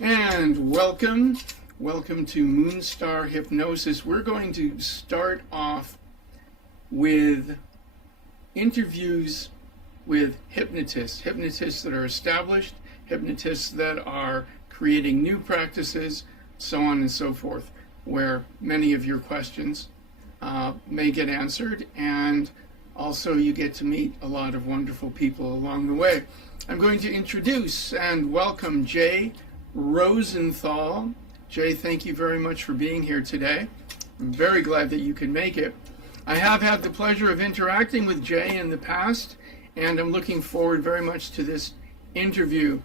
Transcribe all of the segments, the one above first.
And welcome to Moonstar Hypnosis. We're going to start off with interviews with hypnotists that are established, hypnotists that are creating new practices, so on and so forth, where many of your questions may get answered, and also you get to meet a lot of wonderful people along the way. I'm going to introduce and welcome Jay Rosenthal. Jay, thank you very much for being here today. I'm very glad that you could make it. I have had the pleasure of interacting with Jay in the past, and I'm looking forward very much to this interview.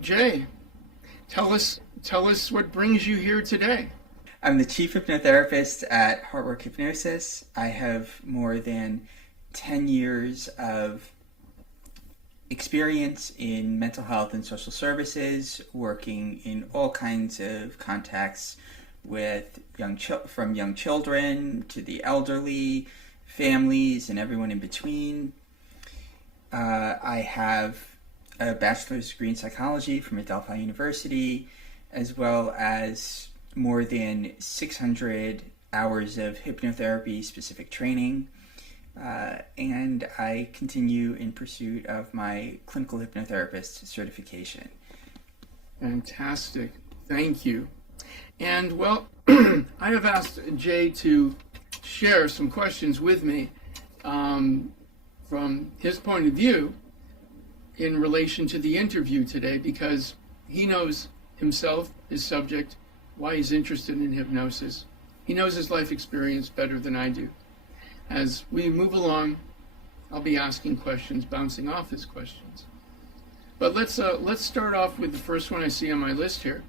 Jay, tell us what brings you here today. I'm the chief hypnotherapist at Heartwork Hypnosis. I have more than 10 years of experience in mental health and social services, working in all kinds of contexts with from young children to the elderly, families, and everyone in between. I have a bachelor's degree in psychology from Adelphi University, as well as more than 600 hours of hypnotherapy specific training. And I continue in pursuit of my clinical hypnotherapist certification. Fantastic. Thank you. And well, I have asked Jay to share some questions with me from his point of view in relation to the interview today, because he knows himself, his subject, why he's interested in hypnosis. He knows his life experience better than I do. As we move along, I'll be asking questions, bouncing off his questions. But let's start off with the first one I see on my list here.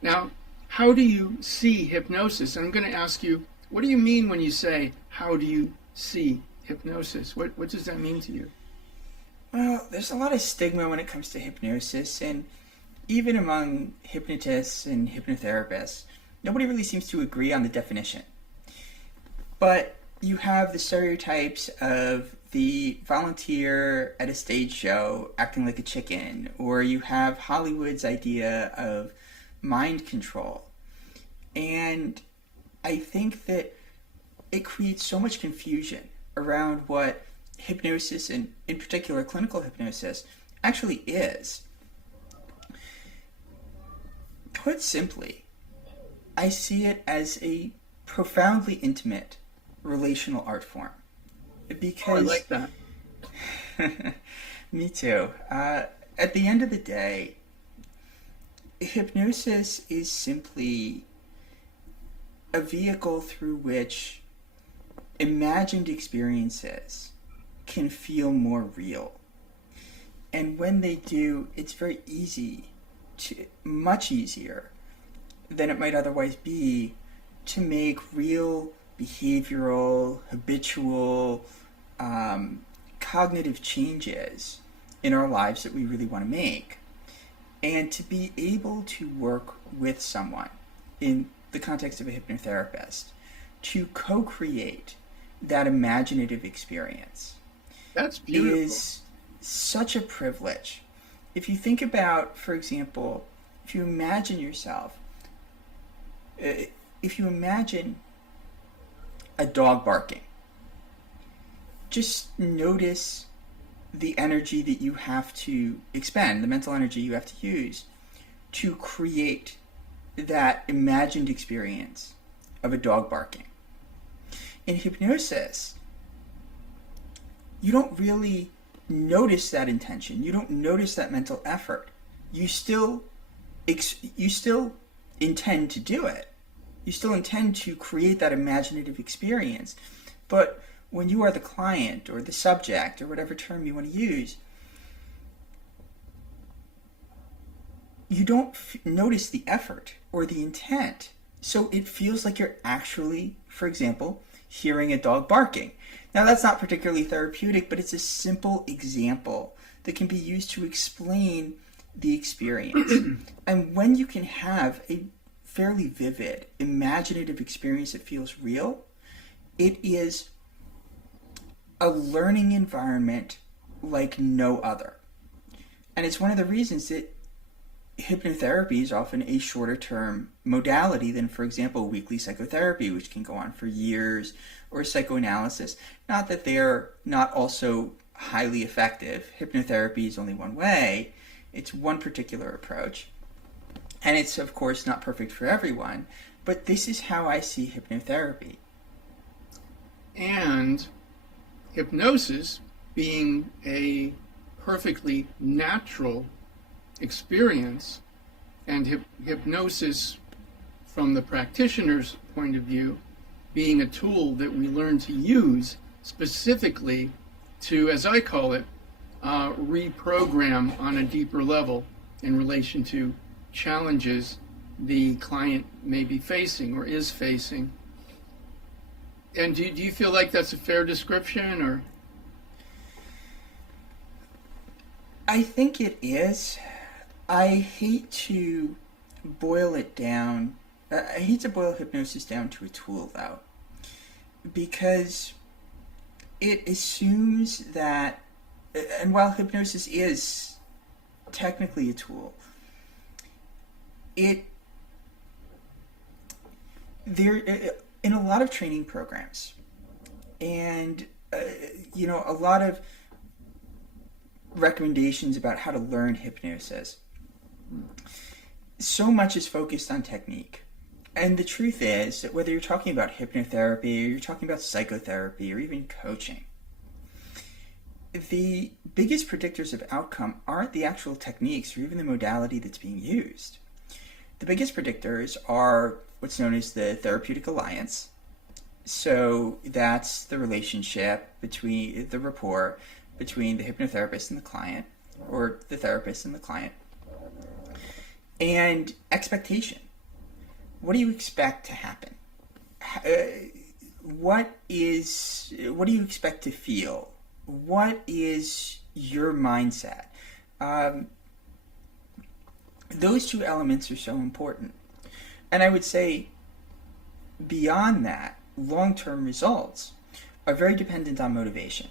Now, how do you see hypnosis? And I'm going to ask you, what do you mean when you say, how do you see hypnosis? What does that mean to you? Well, there's a lot of stigma when it comes to hypnosis, and even among hypnotists and hypnotherapists, nobody really seems to agree on the definition. But you have the stereotypes of the volunteer at a stage show acting like a chicken, or you have Hollywood's idea of mind control. And I think that it creates so much confusion around what hypnosis, and in particular clinical hypnosis, actually is. Put simply, I see it as a profoundly intimate relational art form. Because I like that. Me too. At the end of the day, hypnosis is simply a vehicle through which imagined experiences can feel more real. And when they do, it's very easy, much easier than it might otherwise be, to make real behavioral, habitual, cognitive changes in our lives that we really want to make. And to be able to work with someone in the context of a hypnotherapist to co-create that imaginative experience. That's beautiful. Is such a privilege. If you think about, for example, if you imagine yourself, if you imagine a dog barking, just notice the energy that you have to expend, the mental energy you have to use to create that imagined experience of a dog barking. In hypnosis, you don't really notice that intention. You don't notice that mental effort. You still intend to do it. You still intend to create that imaginative experience. But when you are the client or the subject or whatever term you want to use, you don't notice the effort or the intent. So it feels like you're actually, for example, hearing a dog barking. Now that's not particularly therapeutic, but it's a simple example that can be used to explain the experience. And when you can have a fairly vivid, imaginative experience that feels real, it is a learning environment like no other. And it's one of the reasons that hypnotherapy is often a shorter term modality than, for example, weekly psychotherapy, which can go on for years, or psychoanalysis. Not that they're not also highly effective. Hypnotherapy is only one way. It's one particular approach. And it's, of course, not perfect for everyone. But this is how I see hypnotherapy. And hypnosis being a perfectly natural experience, and hypnosis from the practitioner's point of view being a tool that we learn to use specifically to, as I call it, reprogram on a deeper level in relation to challenges the client may be facing or is facing. And do you feel like that's a fair description, or? I think it is. I hate to boil it down. I hate to boil hypnosis down to a tool, though, because it assumes that, and while hypnosis is technically a tool, in a lot of training programs, and a lot of recommendations about how to learn hypnosis, so much is focused on technique. And the truth is that whether you're talking about hypnotherapy, or you're talking about psychotherapy, or even coaching, the biggest predictors of outcome aren't the actual techniques or even the modality that's being used. The biggest predictors are what's known as the therapeutic alliance. So that's the relationship between the rapport between the hypnotherapist and the client, or the therapist and the client. And expectation. What do you expect to happen? What do you expect to feel? What is your mindset? Those two elements are so important. And I would say beyond that, long-term results are very dependent on motivation.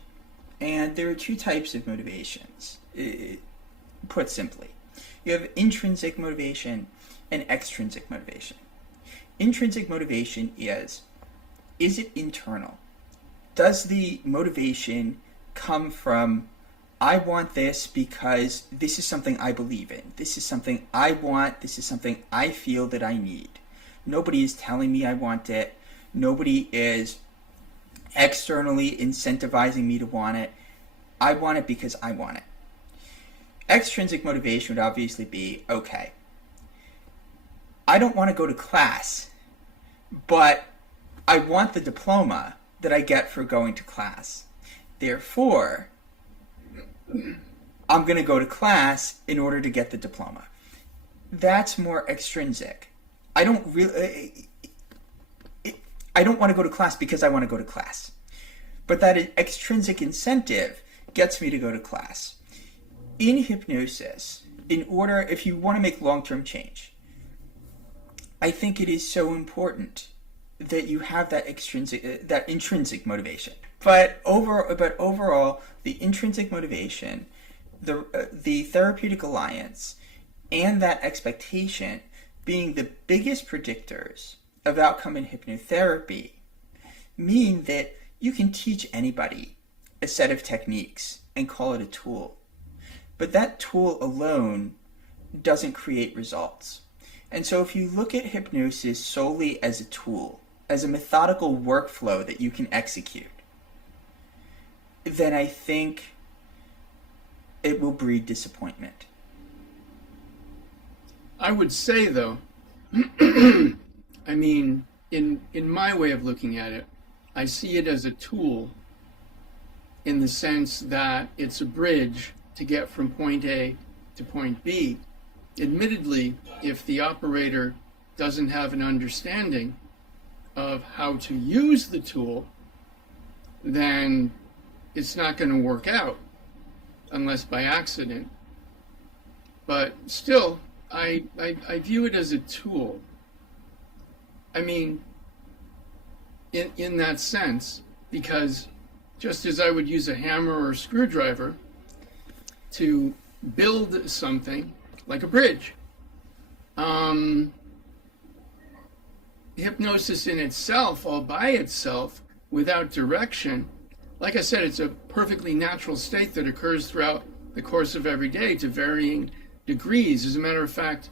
And there are two types of motivations, put simply. You have intrinsic motivation and extrinsic motivation. Intrinsic motivation is it internal? Does the motivation come from, I want this because this is something I believe in, this is something I want, this is something I feel that I need. Nobody is telling me I want it. Nobody is externally incentivizing me to want it. I want it because I want it. Extrinsic motivation would obviously be, okay, I don't want to go to class, but I want the diploma that I get for going to class. Therefore, I'm going to go to class in order to get the diploma. That's more extrinsic. I don't want to go to class because I want to go to class. But that extrinsic incentive gets me to go to class. In hypnosis, if you want to make long-term change, I think it is so important that you have that intrinsic motivation. But overall, the intrinsic motivation, the therapeutic alliance, and that expectation being the biggest predictors of outcome in hypnotherapy mean that you can teach anybody a set of techniques and call it a tool. But that tool alone doesn't create results. And so if you look at hypnosis solely as a tool, as a methodical workflow that you can execute, then I think it will breed disappointment. I would say, though, I mean, in my way of looking at it, I see it as a tool in the sense that it's a bridge to get from point A to point B. Admittedly, if the operator doesn't have an understanding of how to use the tool, then it's not going to work out unless by accident. But still, I view it as a tool. I mean, in that sense, because just as I would use a hammer or a screwdriver to build something like a bridge, hypnosis in itself, all by itself, without direction, like I said, it's a perfectly natural state that occurs throughout the course of every day to varying degrees. As a matter of fact,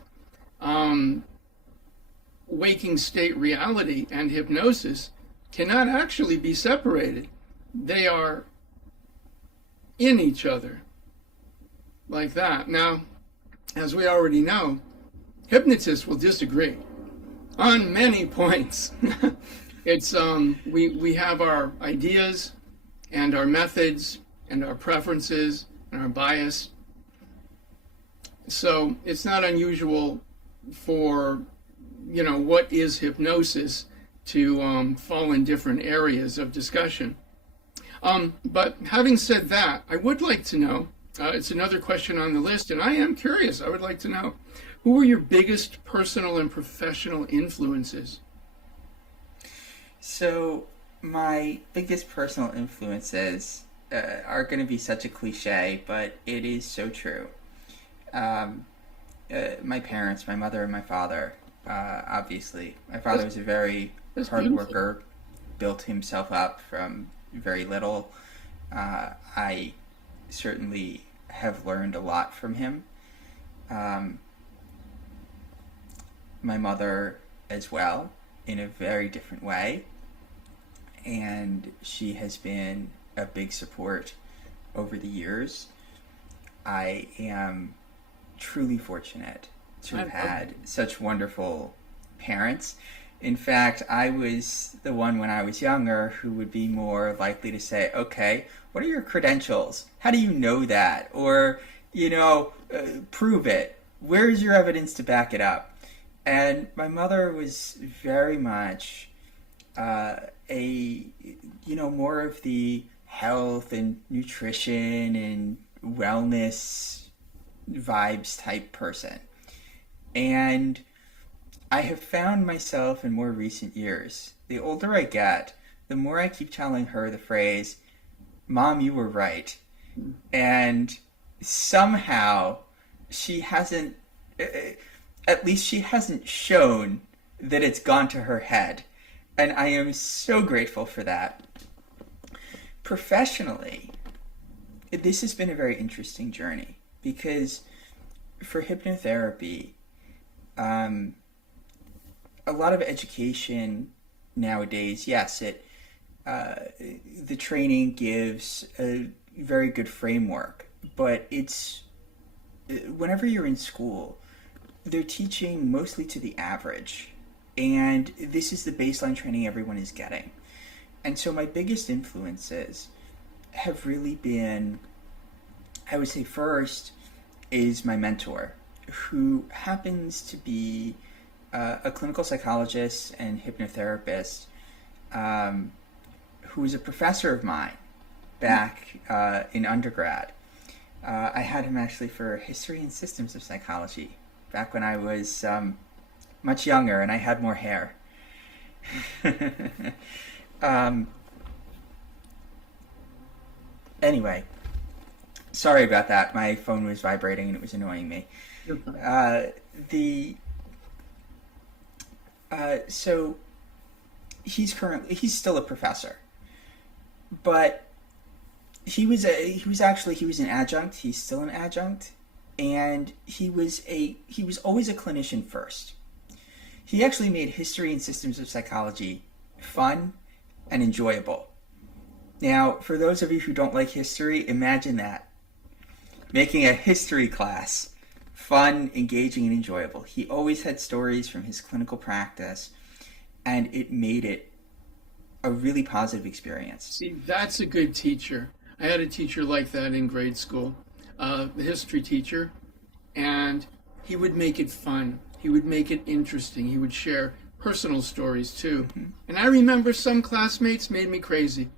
waking state reality and hypnosis cannot actually be separated. They are in each other, like that. Now, as we already know, hypnotists will disagree on many points. It's we have our ideas and our methods and our preferences and our bias. So it's not unusual for, what is hypnosis to fall in different areas of discussion. But having said that, I would like to know, it's another question on the list, and I am curious, I would like to know, who were your biggest personal and professional influences? So my biggest personal influences are going to be such a cliche, but it is so true. My parents, my mother and my father, obviously. My father was a very hard worker, built himself up from very little. I certainly have learned a lot from him. My mother as well, in a very different way. And she has been a big support over the years. I am truly fortunate to have had such wonderful parents. In fact, I was the one when I was younger who would be more likely to say, okay, what are your credentials? How do you know that? Or, prove it. Where's your evidence to back it up? And my mother was very much more of the health and nutrition and wellness vibes type person. And I have found myself in more recent years, the older I get, the more I keep telling her the phrase, Mom, you were right. And somehow she hasn't, at least she hasn't shown that it's gone to her head. And I am so grateful for that. Professionally, this has been a very interesting journey because for hypnotherapy, a lot of education nowadays, yes, the training gives a very good framework, but it's whenever you're in school, they're teaching mostly to the average, and this is the baseline training everyone is getting. And so my biggest influences have really been, I would say first is my mentor, who happens to be a clinical psychologist and hypnotherapist, who was a professor of mine back in undergrad. I had him actually for history and systems of psychology back when I was much younger and I had more hair. Anyway, sorry about that. My phone was vibrating and it was annoying me. So he's still a professor, but he was an adjunct. He's still an adjunct, and he was always a clinician first. He actually made history and systems of psychology fun and enjoyable. Now, for those of you who don't like history, imagine that. Making a history class fun, engaging, and enjoyable. He always had stories from his clinical practice, and it made it a really positive experience. See, that's a good teacher. I had a teacher like that in grade school, the history teacher, and he would make it fun. He would make it interesting. He would share personal stories too. Mm-hmm. And I remember some classmates made me crazy.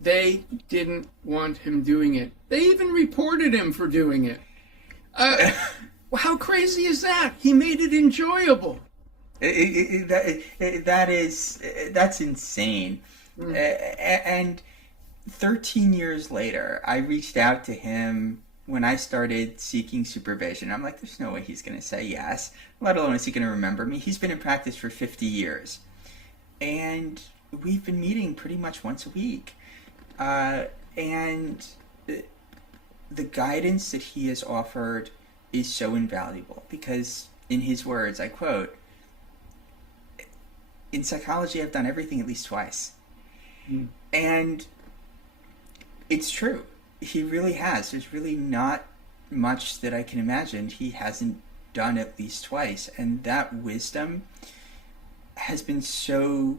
They didn't want him doing it. They even reported him for doing it. How crazy is that? He made it enjoyable. That's insane. And 13 years later, I reached out to him when I started seeking supervision, I'm like, there's no way he's going to say yes, let alone is he going to remember me. He's been in practice for 50 years. And we've been meeting pretty much once a week. And the guidance that he has offered is so invaluable because, in his words, I quote, in psychology, I've done everything at least twice. Mm. And it's true. He really has. There's really not much that I can imagine he hasn't done at least twice. And that wisdom has been so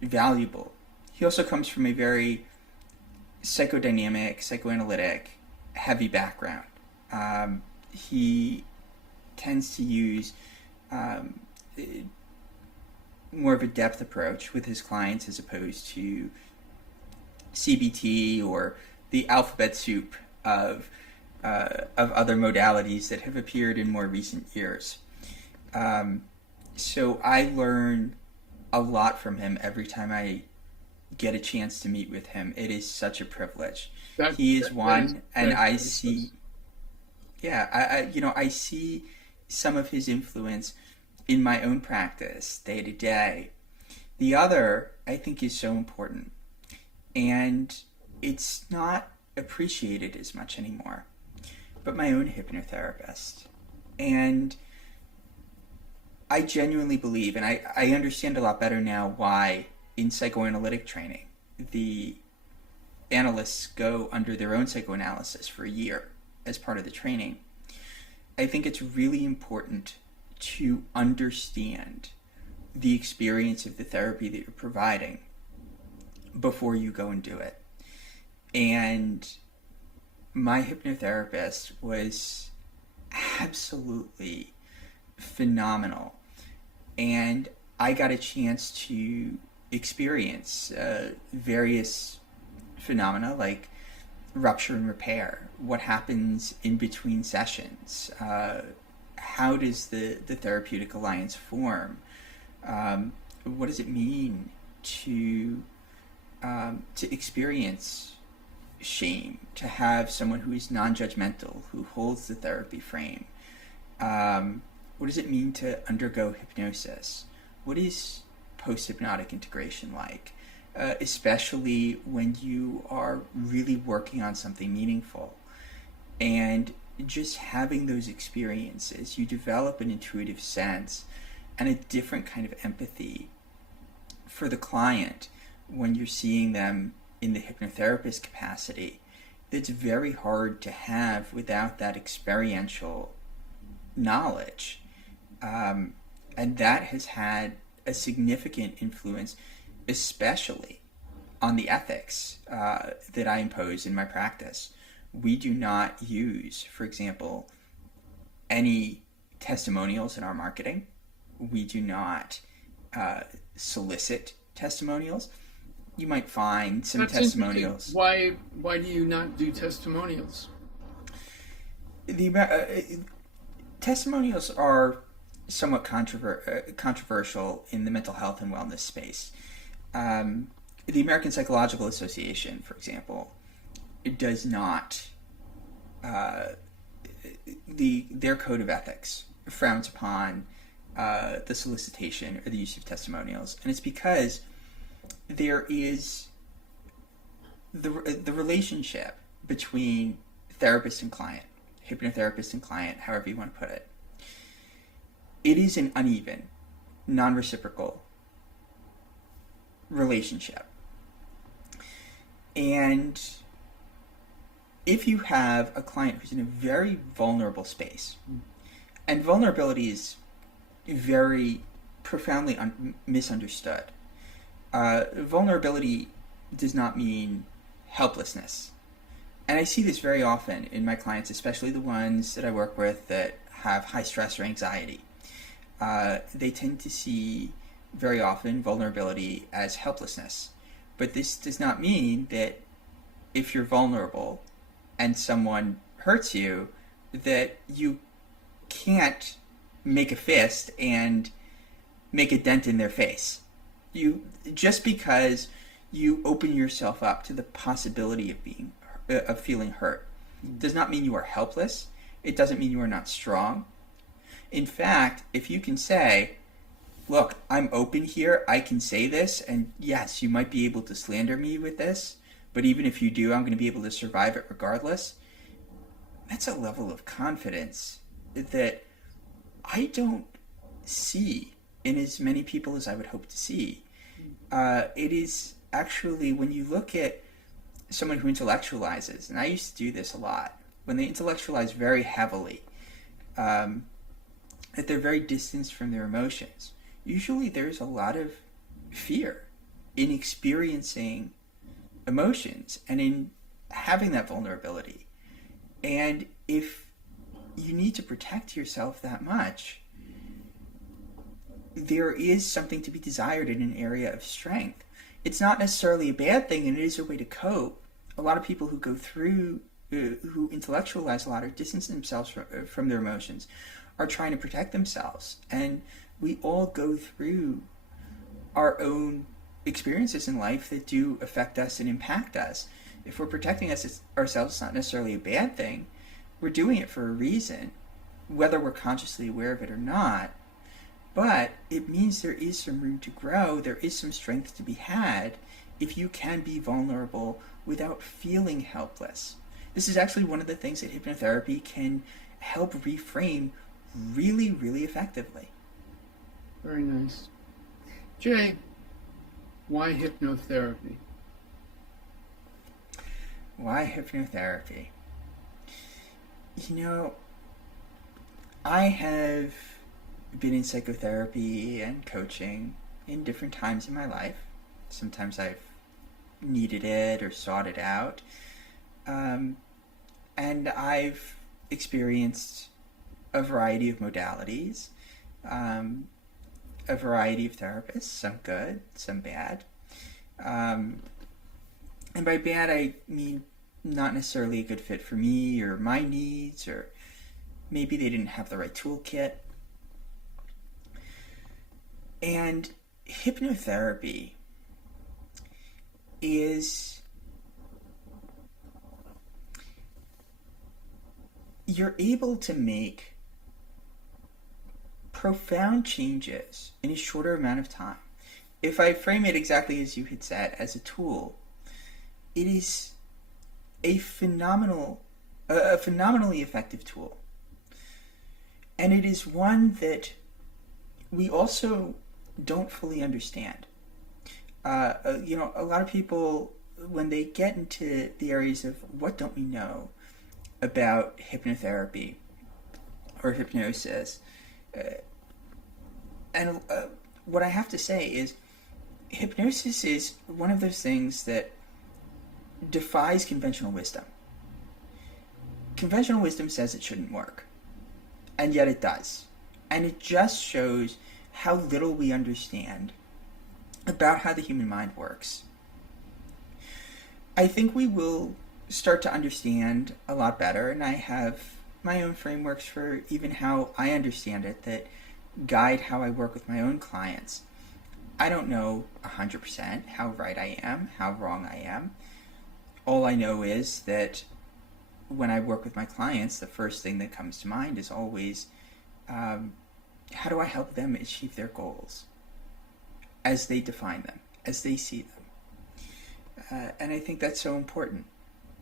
valuable. He also comes from a very psychodynamic, psychoanalytic, heavy background. He tends to use more of a depth approach with his clients as opposed to CBT or the alphabet soup of other modalities that have appeared in more recent years. So I learn a lot from him every time I get a chance to meet with him. It is such a privilege. He is one, and I see, I see some of his influence in my own practice day to day. The other, I think, is so important, and it's not appreciated as much anymore, but my own hypnotherapist. And I genuinely believe, and I understand a lot better now why in psychoanalytic training, the analysts go under their own psychoanalysis for a year as part of the training. I think it's really important to understand the experience of the therapy that you're providing before you go and do it. And my hypnotherapist was absolutely phenomenal. And I got a chance to experience various phenomena like rupture and repair. What happens in between sessions? How does the therapeutic alliance form? What does it mean to experience shame, to have someone who is non-judgmental, who holds the therapy frame? What does it mean to undergo hypnosis? What is post-hypnotic integration like? Especially when you are really working on something meaningful. And just having those experiences, you develop an intuitive sense and a different kind of empathy for the client when you're seeing them in the hypnotherapist capacity that's very hard to have without that experiential knowledge. And that has had a significant influence, especially on the ethics that I impose in my practice. We do not use, for example, any testimonials in our marketing. We do not solicit testimonials. You might find some testimonials. Why do you not do testimonials? Testimonials are somewhat controversial in the mental health and wellness space. The American Psychological Association, for example, it does not, their code of ethics frowns upon the solicitation or the use of testimonials. And it's because there is the relationship between therapist and client, hypnotherapist and client, however you want to put it. It is an uneven, non-reciprocal relationship. And if you have a client who's in a very vulnerable space, and vulnerability is very profoundly misunderstood. Vulnerability does not mean helplessness. And I see this very often in my clients, especially the ones that I work with that have high stress or anxiety. They tend to see very often vulnerability as helplessness. But this does not mean that if you're vulnerable and someone hurts you, that you can't make a fist and make a dent in their face. Just because you open yourself up to the possibility of feeling hurt, does not mean you are helpless. It doesn't mean you are not strong. In fact, if you can say, look, I'm open here, I can say this, and yes, you might be able to slander me with this, but even if you do, I'm going to be able to survive it regardless. That's a level of confidence that I don't see in as many people as I would hope to see. It is actually, when you look at someone who intellectualizes, and I used to do this a lot, when they intellectualize very heavily, that they're very distanced from their emotions. Usually there's a lot of fear in experiencing emotions and in having that vulnerability. And if you need to protect yourself that much, there is something to be desired in an area of strength. It's not necessarily a bad thing, and it is a way to cope. A lot of people who go through, who intellectualize a lot or distance themselves from their emotions, are trying to protect themselves. And we all go through our own experiences in life that do affect us and impact us. If we're protecting ourselves, it's not necessarily a bad thing. We're doing it for a reason, whether we're consciously aware of it or not. But it means there is some room to grow, there is some strength to be had if you can be vulnerable without feeling helpless. This is actually one of the things that hypnotherapy can help reframe really, really effectively. Very nice. Jay, why hypnotherapy? Why hypnotherapy? You know, I have been in psychotherapy and coaching in different times in my life. Sometimes I've needed it or sought it out. And I've experienced a variety of modalities, a variety of therapists, some good, some bad. And by bad, I mean not necessarily a good fit for me or my needs, or maybe they didn't have the right toolkit. And hypnotherapy is, you're able to make profound changes in a shorter amount of time. If I frame it exactly as you had said, as a tool, it is a phenomenally effective tool. And it is one that we also don't fully understand. A lot of people, when they get into the areas of what don't we know about hypnotherapy or hypnosis, what I have to say is hypnosis is one of those things that defies conventional wisdom. Conventional wisdom says it shouldn't work, and yet it does. And it just shows how little we understand about how the human mind works. I think we will start to understand a lot better, and I have my own frameworks for even how I understand it that guide how I work with my own clients. I don't know 100% how right I am, how wrong I am. All I know is that when I work with my clients, the first thing that comes to mind is always, how do I help them achieve their goals as they define them, as they see them? And I think that's so important.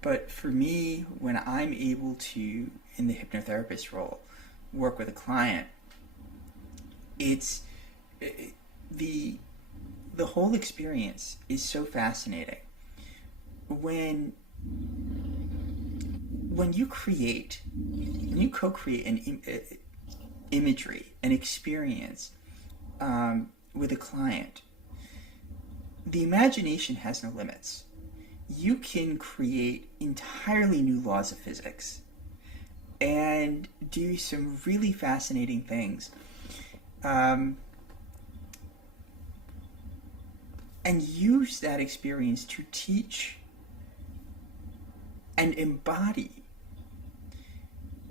But for me, when I'm able to, in the hypnotherapist role, work with a client, the whole experience is so fascinating. When you co-create an imagery, an experience with a client, the imagination has no limits. You can create entirely new laws of physics and do some really fascinating things. And use that experience to teach and embody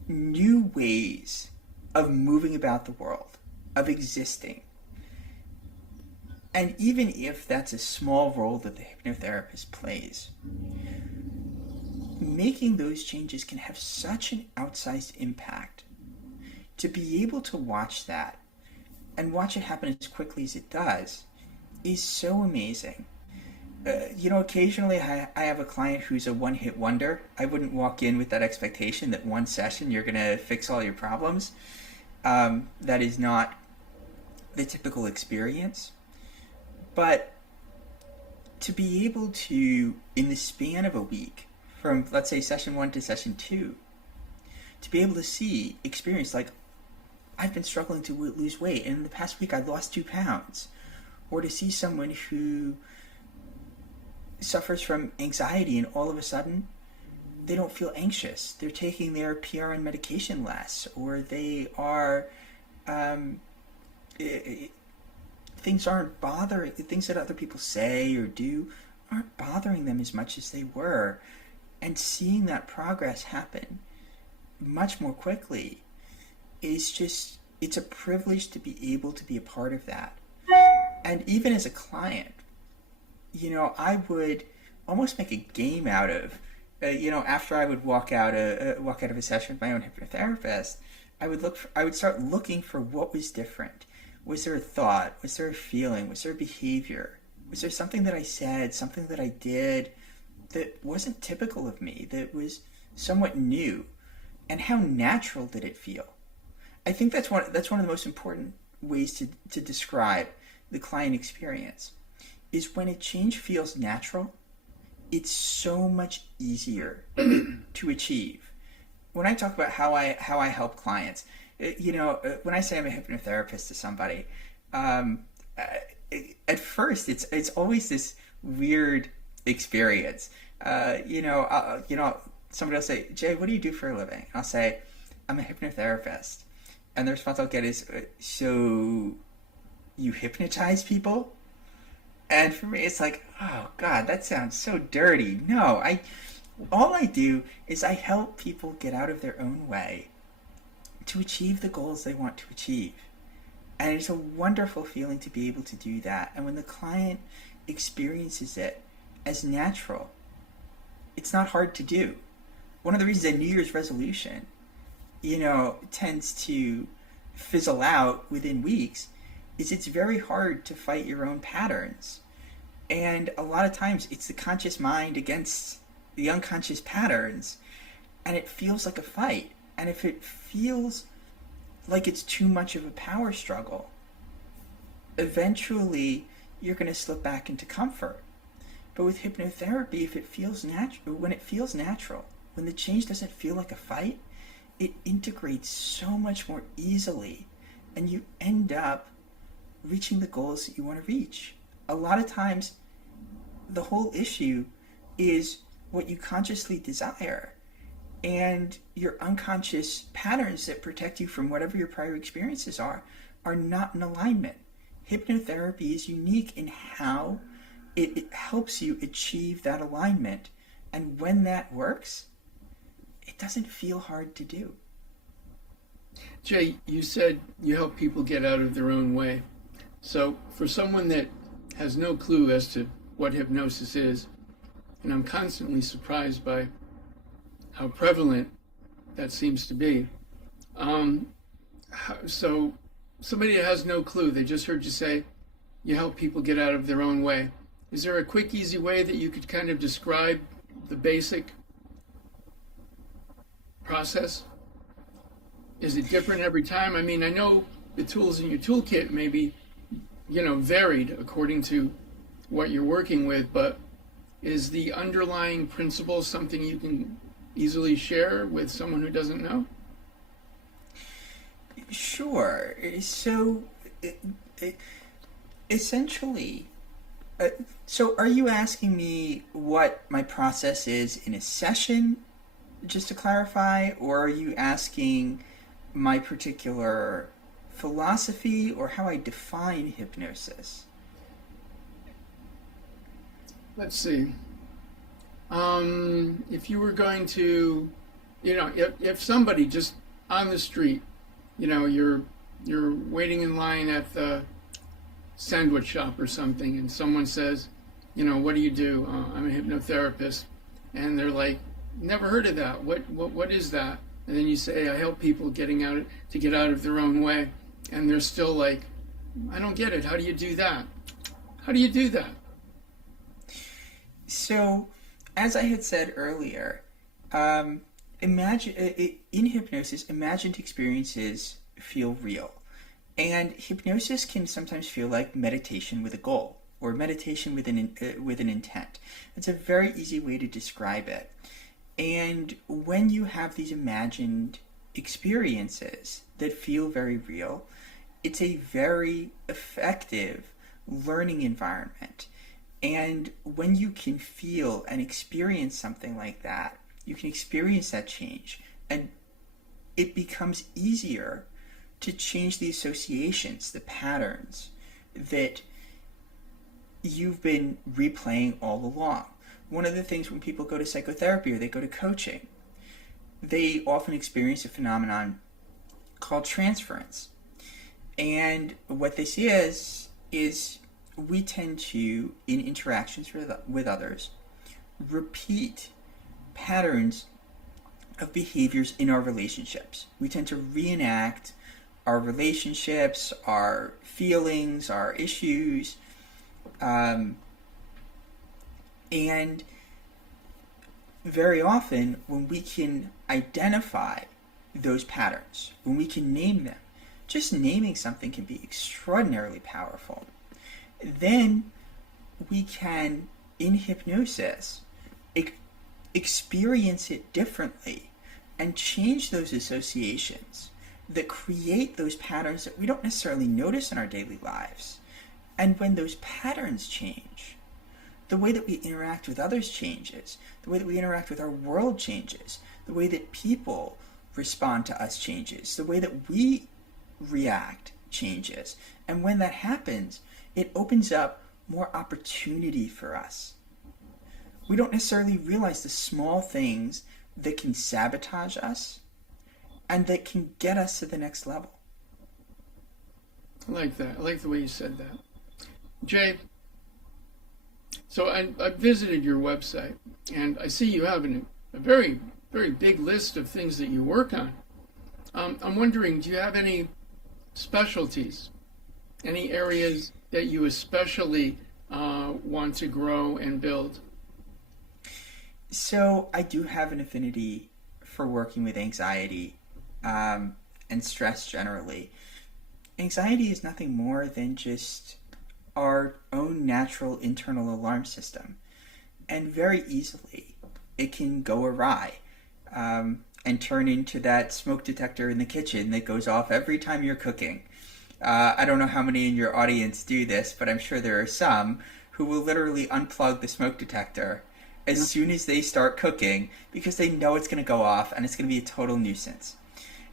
new ways of moving about the world, of existing. And even if that's a small role that the hypnotherapist plays, making those changes can have such an outsized impact. To be able to watch that and watch it happen as quickly as it does is so amazing. Occasionally I have a client who's a one-hit wonder. I wouldn't walk in with that expectation that one session you're going to fix all your problems. That is not the typical experience. But to be able to, in the span of a week, from let's say session 1 to session 2, to be able to experience like, I've been struggling to lose weight, and in the past week I lost 2 pounds. Or to see someone who suffers from anxiety and all of a sudden they don't feel anxious. They're taking their PRN medication less, or they are, things that other people say or do aren't bothering them as much as they were. And seeing that progress happen much more quickly it's a privilege to be able to be a part of that. And even as a client, I would almost make a game out of, after I would walk out of a session with my own hypnotherapist, I would start looking for what was different. Was there a thought? Was there a feeling? Was there a behavior? Was there something that I said, something that I did that wasn't typical of me, that was somewhat new? And how natural did it feel? I think that's one of the most important ways to describe the client experience, is when a change feels natural, it's so much easier to achieve. When I talk about how I help clients, when I say I'm a hypnotherapist to somebody, at first it's always this weird experience. Somebody will say, "Jay, what do you do for a living?" I'll say, "I'm a hypnotherapist," and the response I'll get is, "So you hypnotize people?" And for me, it's like, oh God, that sounds so dirty. No, all I do is I help people get out of their own way to achieve the goals they want to achieve. And it's a wonderful feeling to be able to do that. And when the client experiences it as natural, it's not hard to do. One of the reasons a New Year's resolution, tends to fizzle out within weeks is it's very hard to fight your own patterns. And a lot of times it's the conscious mind against the unconscious patterns, and it feels like a fight. And if it feels like it's too much of a power struggle, eventually you're going to slip back into comfort. But with hypnotherapy, if it feels when it feels natural, when the change doesn't feel like a fight, it integrates so much more easily, and you end up reaching the goals that you want to reach. A lot of times, the whole issue is what you consciously desire, and your unconscious patterns that protect you from whatever your prior experiences are not in alignment. Hypnotherapy is unique in how it helps you achieve that alignment, and when that works, it doesn't feel hard to do. Jay, you said you help people get out of their own way. So for someone that has no clue as to what hypnosis is, and I'm constantly surprised by how prevalent that seems to be. So somebody that has no clue, they just heard you say you help people get out of their own way. Is there a quick, easy way that you could kind of describe the basic process? Is it different every time? I mean, I know the tools in your toolkit may be, varied according to what you're working with, but is the underlying principle something you can easily share with someone who doesn't know? Sure. So, essentially, so are you asking me what my process is in a session, just to clarify, or are you asking my particular philosophy or how I define hypnosis? Let's see. If you were going to, if somebody just on the street, you're waiting in line at the sandwich shop or something, and someone says, what do you do? I'm a hypnotherapist. And they're like, never heard of that. What is that? And then you say, I help people get out of their own way. And they're still like, I don't get it. How do you do that? How do you do that? So, as I had said earlier, imagine in hypnosis, imagined experiences feel real. And hypnosis can sometimes feel like meditation with a goal, or meditation with an intent. It's a very easy way to describe it. And when you have these imagined experiences that feel very real, it's a very effective learning environment. And when you can feel and experience something like that, you can experience that change, and it becomes easier to change the associations, the patterns that you've been replaying all along. One of the things when people go to psychotherapy or they go to coaching, they often experience a phenomenon called transference. And what this is we tend to, in interactions with others, repeat patterns of behaviors in our relationships. We tend to reenact our relationships, our feelings, our issues, and very often when we can identify those patterns, when we can name them, just naming something can be extraordinarily powerful. Then we can, in hypnosis, experience it differently and change those associations that create those patterns that we don't necessarily notice in our daily lives. And when those patterns change, the way that we interact with others changes, the way that we interact with our world changes, the way that people respond to us changes, the way that we react changes. And when that happens, it opens up more opportunity for us. We don't necessarily realize the small things that can sabotage us and that can get us to the next level. I like that. I like the way you said that. Jay, so I visited your website, and I see you have a very, very big list of things that you work on. I'm wondering, do you have any specialties, any areas that you especially want to grow and build? So I do have an affinity for working with anxiety and stress generally. Anxiety is nothing more than just our own natural internal alarm system. And very easily, it can go awry and turn into that smoke detector in the kitchen that goes off every time you're cooking. I don't know how many in your audience do this, but I'm sure there are some who will literally unplug the smoke detector as soon as they start cooking because they know it's going to go off and it's going to be a total nuisance.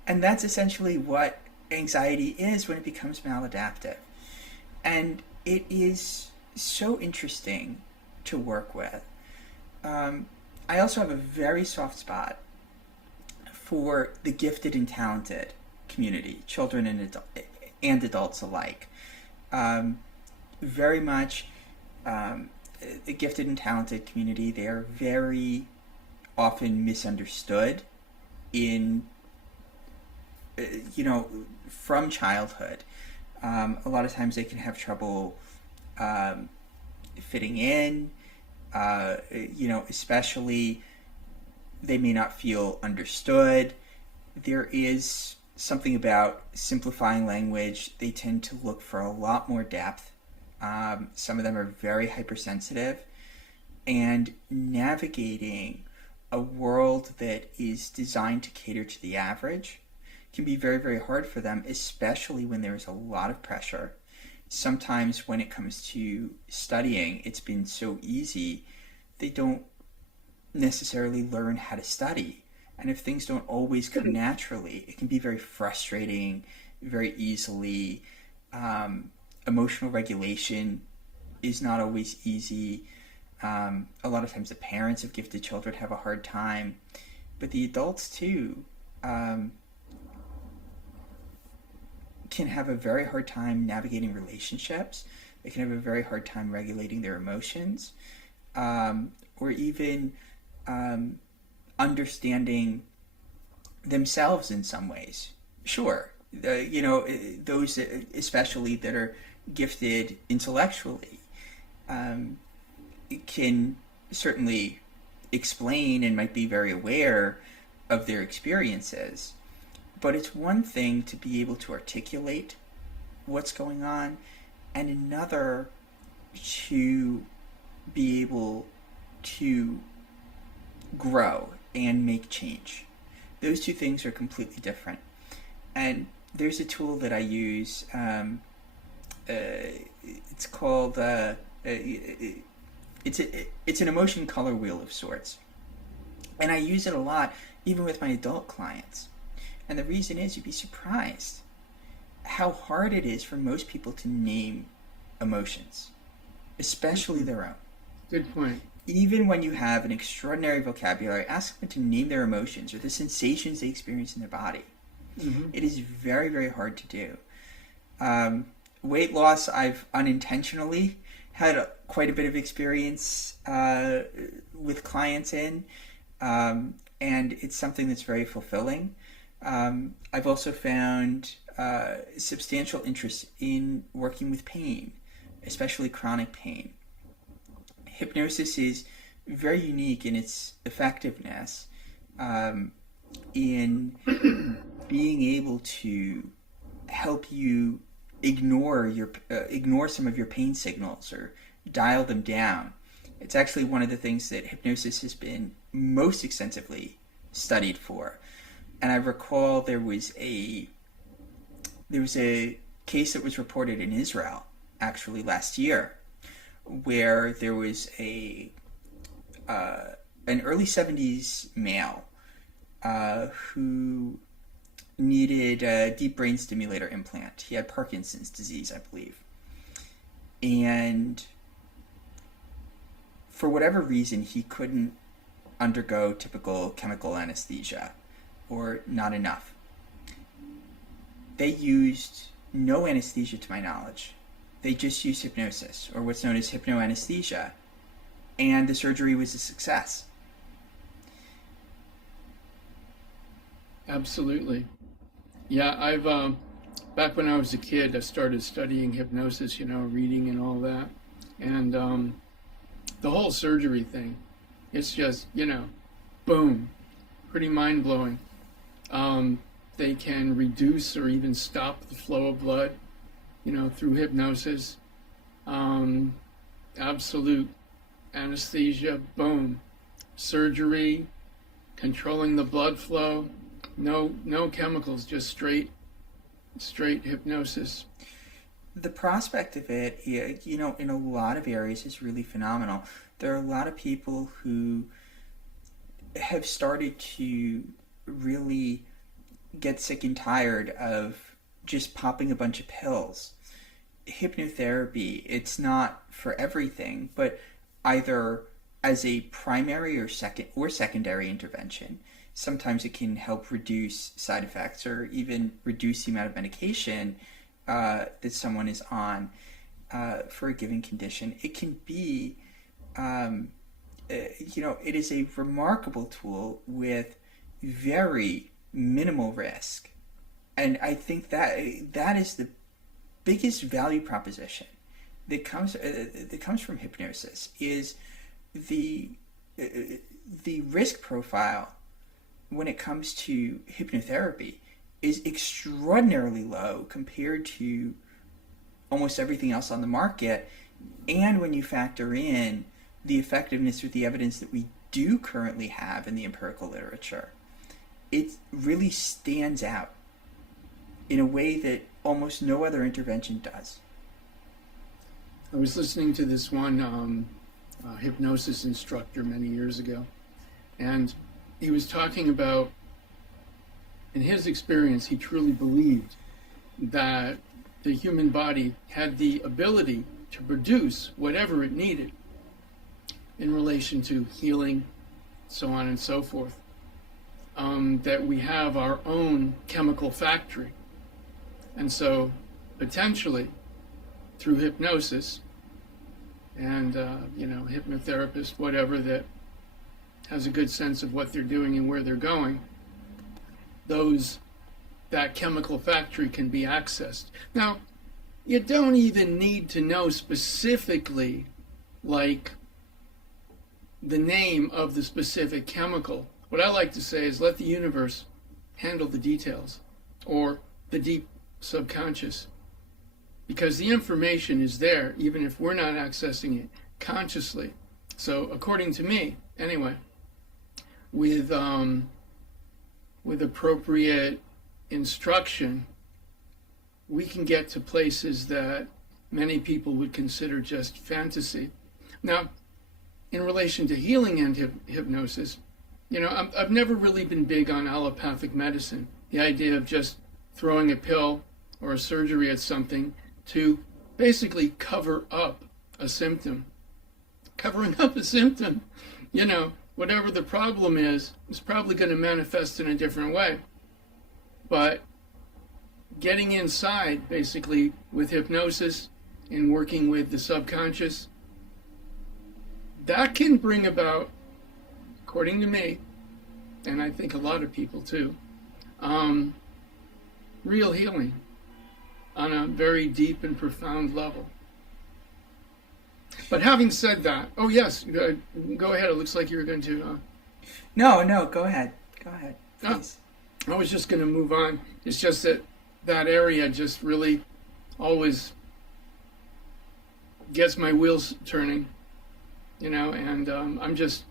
And that's essentially what anxiety is when it becomes maladaptive. And it is so interesting to work with. I also have a very soft spot for the gifted and talented community, children and adults alike. Very much the gifted and talented community, they are very often misunderstood in, from childhood. A lot of times they can have trouble fitting in, especially they may not feel understood. There is something about simplifying language. They tend to look for a lot more depth. Some of them are very hypersensitive, and navigating a world that is designed to cater to the average can be very, very hard for them, especially when there is a lot of pressure. Sometimes when it comes to studying, it's been so easy, they don't necessarily learn how to study. And if things don't always come naturally, it can be very frustrating, very easily. Emotional regulation is not always easy. A lot of times the parents of gifted children have a hard time, but the adults too can have a very hard time navigating relationships. They can have a very hard time regulating their emotions, or even understanding themselves in some ways. Sure, those especially that are gifted intellectually can certainly explain and might be very aware of their experiences. But it's one thing to be able to articulate what's going on, and another to be able to grow and make change. Those two things are completely different. And there's a tool that I use. It's called it's an emotion color wheel of sorts, and I use it a lot even with my adult clients. And the reason is, you'd be surprised how hard it is for most people to name emotions, especially their own. Good point. Even when you have an extraordinary vocabulary, ask them to name their emotions or the sensations they experience in their body. Mm-hmm. It is very, very hard to do. Weight loss, I've unintentionally had quite a bit of experience with clients in, and it's something that's very fulfilling. I've also found substantial interest in working with pain, especially chronic pain. Hypnosis is very unique in its effectiveness in being able to help you ignore some of your pain signals or dial them down. It's actually one of the things that hypnosis has been most extensively studied for. And I recall there was a case that was reported in Israel actually last year, where there was an early 70s male who needed a deep brain stimulator implant. He had Parkinson's disease, I believe. And for whatever reason, he couldn't undergo typical chemical anesthesia, or not enough. They used no anesthesia to my knowledge. They just used hypnosis, or what's known as hypnoanesthesia, and the surgery was a success. Absolutely. Yeah, I've back when I was a kid, I started studying hypnosis, reading and all that. And the whole surgery thing, it's just, boom, pretty mind-blowing. They can reduce or even stop the flow of blood, through hypnosis. Absolute anesthesia, boom. Surgery, controlling the blood flow, no chemicals, just straight hypnosis. The prospect of it, in a lot of areas is really phenomenal. There are a lot of people who have started to really get sick and tired of just popping a bunch of pills. Hypnotherapy, it's not for everything, but either as a primary or secondary intervention. Sometimes it can help reduce side effects or even reduce the amount of medication that someone is on for a given condition. It can be, it is a remarkable tool with very minimal risk. And I think that is the biggest value proposition that comes from hypnosis, is the risk profile when it comes to hypnotherapy is extraordinarily low compared to almost everything else on the market. And when you factor in the effectiveness with the evidence that we do currently have in the empirical literature, it really stands out in a way that almost no other intervention does. I was listening to this one hypnosis instructor many years ago, and he was talking about, in his experience, he truly believed that the human body had the ability to produce whatever it needed in relation to healing, so on and so forth. That we have our own chemical factory. And so, potentially, through hypnosis and, hypnotherapist, whatever, that has a good sense of what they're doing and where they're going, that chemical factory can be accessed. Now, you don't even need to know specifically, like, the name of the specific chemical. What I like to say is let the universe handle the details, or the deep subconscious, because the information is there even if we're not accessing it consciously. So according to me, anyway, with appropriate instruction, we can get to places that many people would consider just fantasy. Now, in relation to healing and hypnosis, I've never really been big on allopathic medicine. The idea of just throwing a pill or a surgery at something to basically cover up a symptom. Covering up a symptom, whatever the problem is probably going to manifest in a different way. But getting inside, basically, with hypnosis and working with the subconscious, that can bring about, according to me, and I think a lot of people too, real healing on a very deep and profound level. But having said that, oh yes, go ahead. It looks like you were going to... No, go ahead. Go ahead, please. I was just going to move on. It's just that area just really always gets my wheels turning, and I'm just...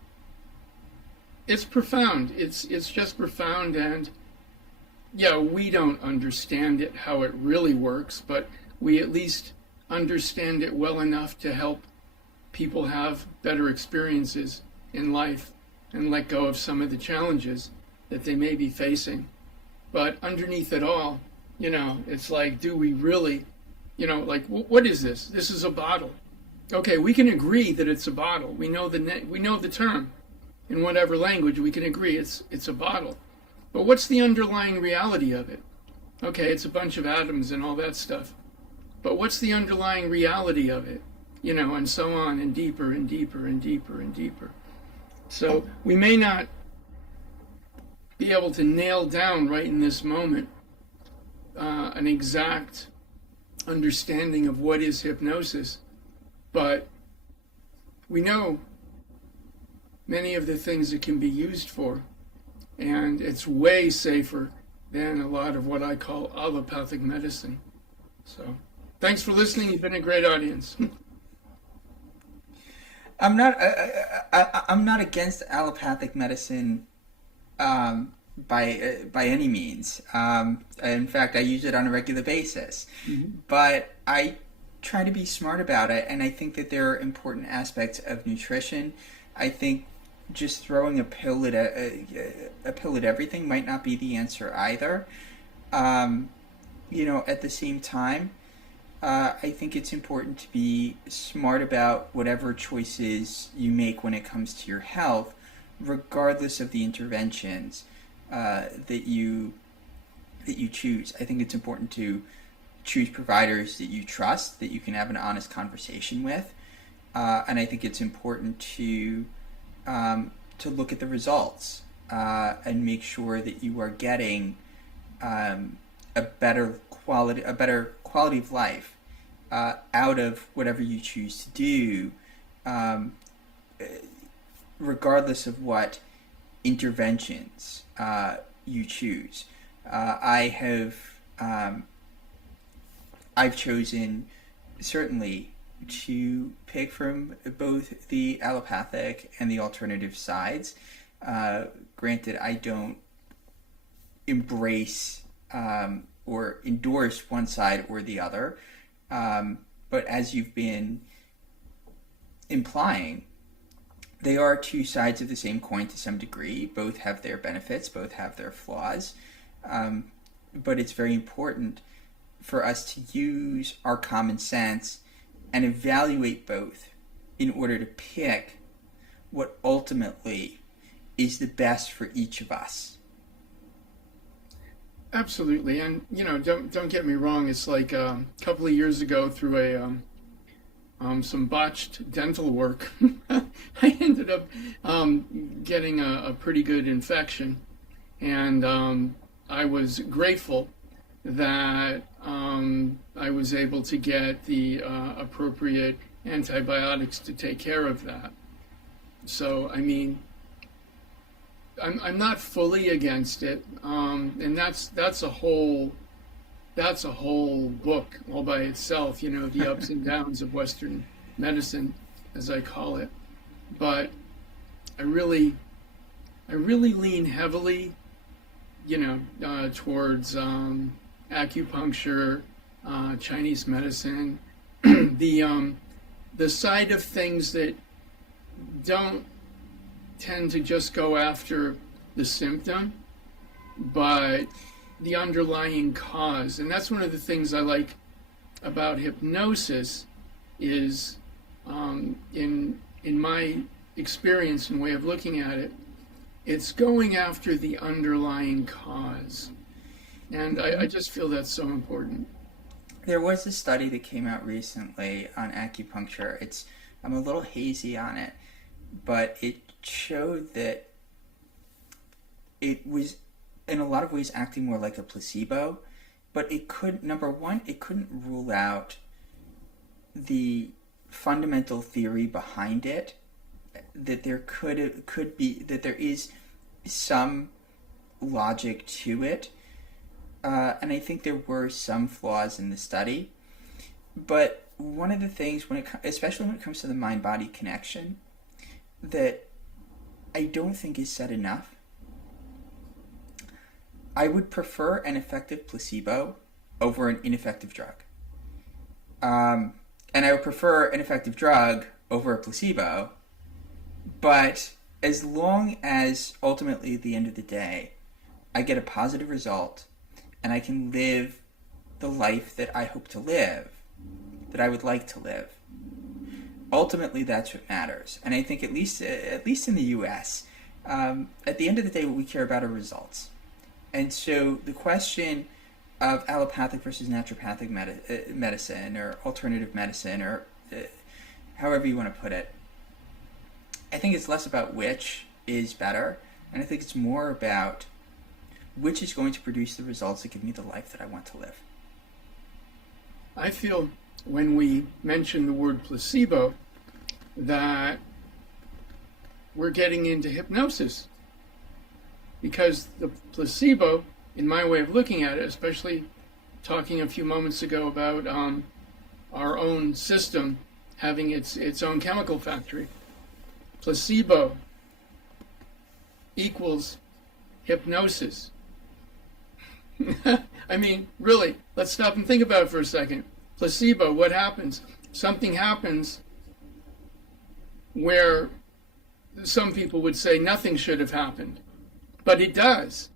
It's profound. It's just profound, and yeah, we don't understand it, how it really works, but we at least understand it well enough to help people have better experiences in life and let go of some of the challenges that they may be facing. But underneath it all, it's like, do we really, what is this? This is a bottle. Okay, we can agree that it's a bottle. We know the term. In whatever language, we can agree it's a bottle. But what's the underlying reality of it? Okay, it's a bunch of atoms and all that stuff. But what's the underlying reality of it? And so on, and deeper and deeper and deeper and deeper. So we may not be able to nail down right in this moment an exact understanding of what is hypnosis, but we know many of the things it can be used for, and it's way safer than a lot of what I call allopathic medicine. So, thanks for listening. You've been a great audience. I'm not against allopathic medicine by any means. In fact, I use it on a regular basis. Mm-hmm. But I try to be smart about it, and I think that there are important aspects of nutrition. I think just throwing a pill at a pill at everything might not be the answer either. At the same time, I think it's important to be smart about whatever choices you make when it comes to your health, regardless of the interventions that you choose. I think it's important to choose providers that you trust, that you can have an honest conversation with, and I think it's important to look at the results and make sure that you are getting a better quality of life out of whatever you choose to do, regardless of what interventions you choose. I've chosen certainly to pick from both the allopathic and the alternative sides. Granted, I don't embrace or endorse one side or the other, but as you've been implying, they are two sides of the same coin to some degree. Both have their benefits, both have their flaws, but it's very important for us to use our common sense and evaluate both in order to pick what ultimately is the best for each of us. Absolutely, and don't get me wrong. It's like a couple of years ago through some botched dental work, I ended up getting a pretty good infection. And I was grateful that I was able to get the appropriate antibiotics to take care of that. So, I mean, I'm not fully against it, and that's a whole book all by itself. You know, the ups and downs of Western medicine, as I call it. But I really lean heavily, towards acupuncture, Chinese medicine, the side of things that don't tend to just go after the symptom, but the underlying cause. And that's one of the things I like about hypnosis is, in my experience and way of looking at it, it's going after the underlying cause. And I just feel that's so important. There was a study that came out recently on acupuncture. I'm a little hazy on it, but it showed that it was in a lot of ways acting more like a placebo, but it couldn't rule out the fundamental theory behind it, that there could be, that there is some logic to it. And I think there were some flaws in the study. But one of the things, especially when it comes to the mind-body connection, that I don't think is said enough, I would prefer an effective placebo over an ineffective drug. And I would prefer an effective drug over a placebo, but as long as ultimately at the end of the day, I get a positive result and I can live the life that I hope to live, that I would like to live, ultimately that's what matters. And I think at least in the U.S., at the end of the day, what we care about are results. And so the question of allopathic versus naturopathic medicine or alternative medicine, or however you want to put it, I think it's less about which is better, and I think it's more about which is going to produce the results that give me the life that I want to live. I feel when we mention the word placebo that we're getting into hypnosis, because the placebo, in my way of looking at it, especially talking a few moments ago about our own system having its own chemical factory, placebo equals hypnosis. I mean, really, let's stop and think about it for a second. Placebo, what happens? Something happens where some people would say nothing should have happened, but it does.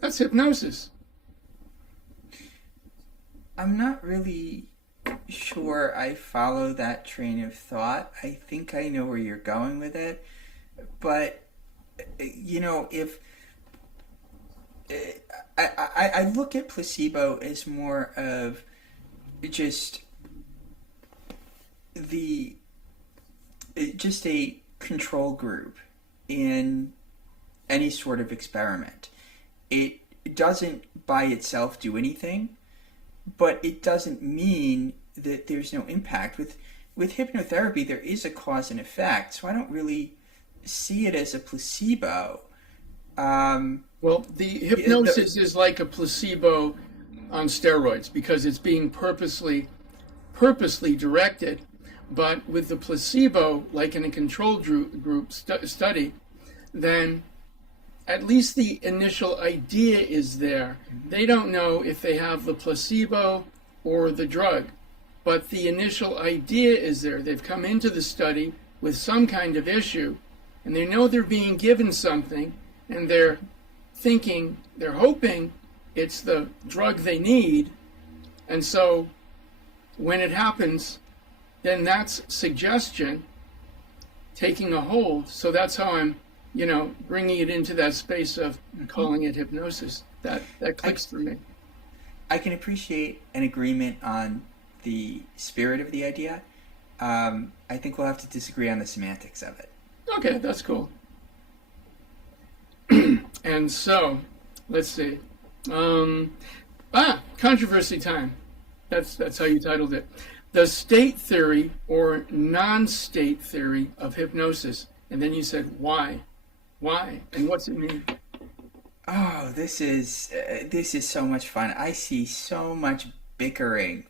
That's hypnosis. I'm not really sure I follow that train of thought. I think I know where you're going with it, but if I look at placebo as more of just a control group in any sort of experiment. It doesn't by itself do anything, but it doesn't mean that there's no impact. With hypnotherapy, there is a cause and effect, so I don't really see it as a placebo. Well, the hypnosis is like a placebo on steroids because it's being purposely directed. But with the placebo, like in a control group study, then at least the initial idea is there. They don't know if they have the placebo or the drug, but the initial idea is there. They've come into the study with some kind of issue, and they know they're being given something, and they're hoping it's the drug they need. And so when it happens, then that's suggestion taking a hold. So that's how I'm, bringing it into that space of calling it hypnosis. That clicks for me. I can appreciate an agreement on the spirit of the idea. I think we'll have to disagree on the semantics of it. Okay, that's cool. And so, let's see. Controversy time. That's how you titled it. The state theory or non-state theory of hypnosis. And then you said, why? Why? And what's it mean? Oh, this is so much fun. I see so much bickering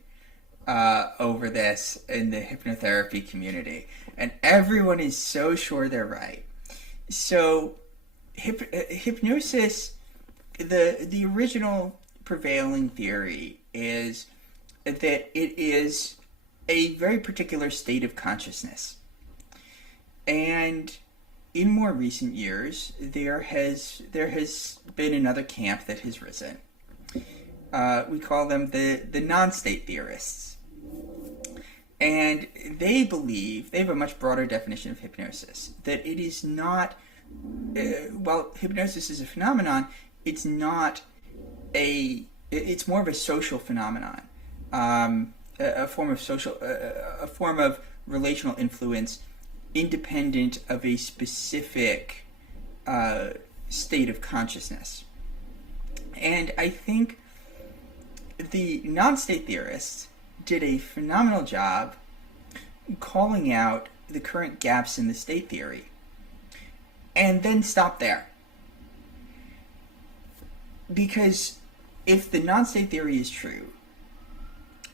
over this in the hypnotherapy community, and everyone is so sure they're right. So, hypnosis, the original prevailing theory is that it is a very particular state of consciousness, and in more recent years, there has been another camp that has risen. We call them the non-state theorists. And they believe, they have a much broader definition of hypnosis, that it is not, while hypnosis is a phenomenon, it's not it's more of a social phenomenon, a form of relational influence independent of a specific state of consciousness. And I think the non-state theorists did a phenomenal job calling out the current gaps in the state theory and then stop there. Because if the non-state theory is true,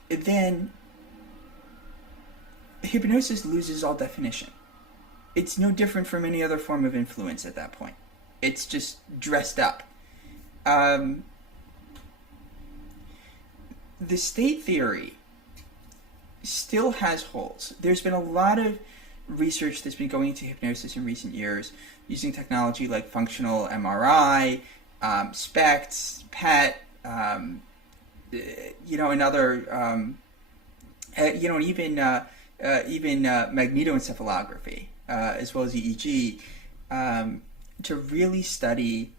then hypnosis loses all definition. It's no different from any other form of influence at that point. It's just dressed up. The state theory still has holes. There's been a lot of research that's been going into hypnosis in recent years using technology like functional MRI, SPECT, PET, and other, and even magnetoencephalography, as well as EEG, to really study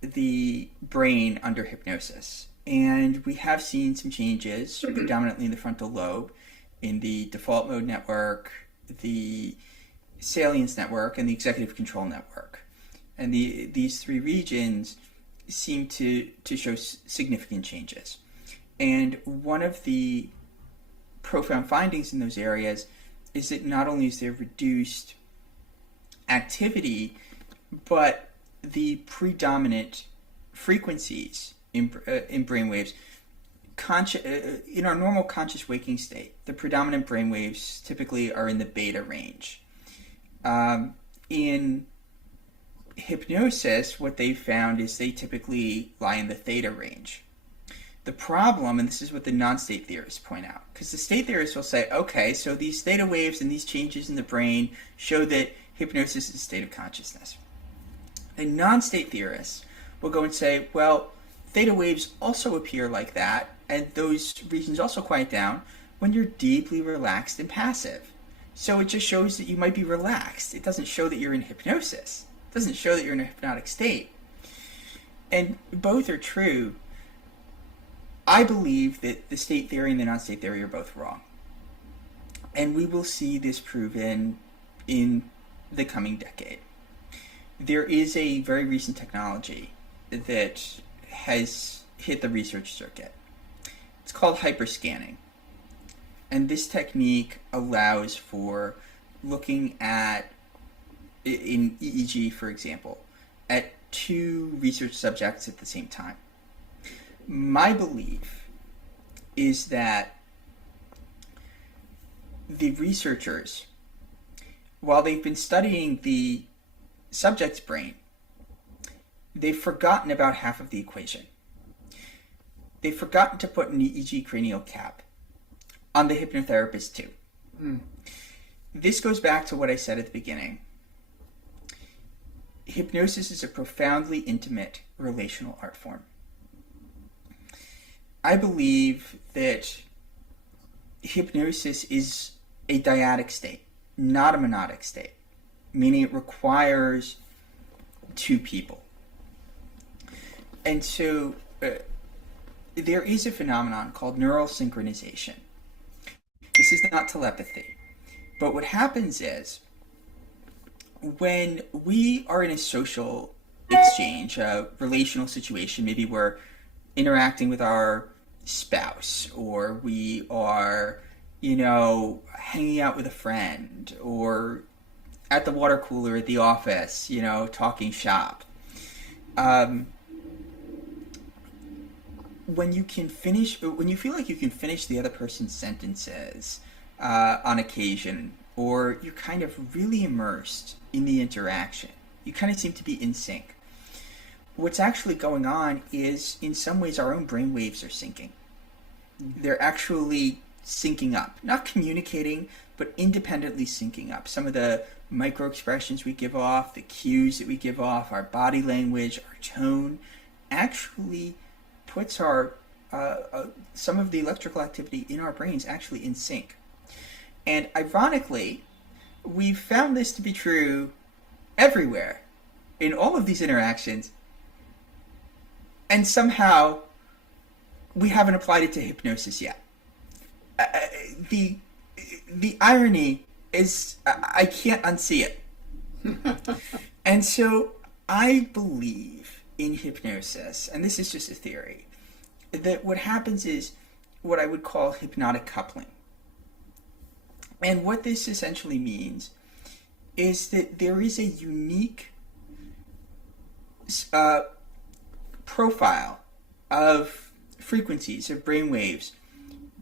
the brain under hypnosis. And we have seen some changes, predominantly in the frontal lobe, in the default mode network, the salience network, and the executive control network. And these three regions seem to show significant changes. And one of the profound findings in those areas is that not only is there reduced activity, but the predominant frequencies in brainwaves, in our normal conscious waking state, the predominant brainwaves typically are in the beta range. In hypnosis, what they found is they typically lie in the theta range. The problem, and this is what the non-state theorists point out, because the state theorists will say, okay, so these theta waves and these changes in the brain show that hypnosis is a state of consciousness. The non-state theorists will go and say, well, theta waves also appear like that, and those regions also quiet down when you're deeply relaxed and passive. So it just shows that you might be relaxed. It doesn't show that you're in hypnosis. It doesn't show that you're in a hypnotic state. And both are true. I believe that the state theory and the non-state theory are both wrong. And we will see this proven in the coming decade. There is a very recent technology that has hit the research circuit. It's called hyperscanning. And this technique allows for looking at, in EEG for example, at two research subjects at the same time. My belief is that the researchers, while they've been studying the subject's brain, they've forgotten about half of the equation. They've forgotten to put an EEG cranial cap on the hypnotherapist too. This goes back to what I said at the beginning. Hypnosis is a profoundly intimate relational art form. I believe that hypnosis is a dyadic state, not a monadic state, meaning it requires two people. And so there is a phenomenon called neural synchronization. This is not telepathy. But what happens is, when we are in a social exchange, a relational situation, maybe we're interacting with our spouse, or we are, hanging out with a friend, or at the water cooler at the office, talking shop. When you feel like you can finish the other person's sentences on occasion, or you're kind of really immersed in the interaction, you kind of seem to be in sync. What's actually going on is, in some ways, our own brain waves are syncing. They're actually syncing up, not communicating, but independently syncing up. Some of the micro expressions we give off, the cues that we give off, our body language, our tone, actually puts our some of the electrical activity in our brains actually in sync. And ironically, we've found this to be true everywhere in all of these interactions, and somehow we haven't applied it to hypnosis yet. The irony is, I can't unsee it. And so I believe in hypnosis, and this is just a theory, that what happens is what I would call hypnotic coupling. And what this essentially means is that there is a unique profile of frequencies, of brain waves,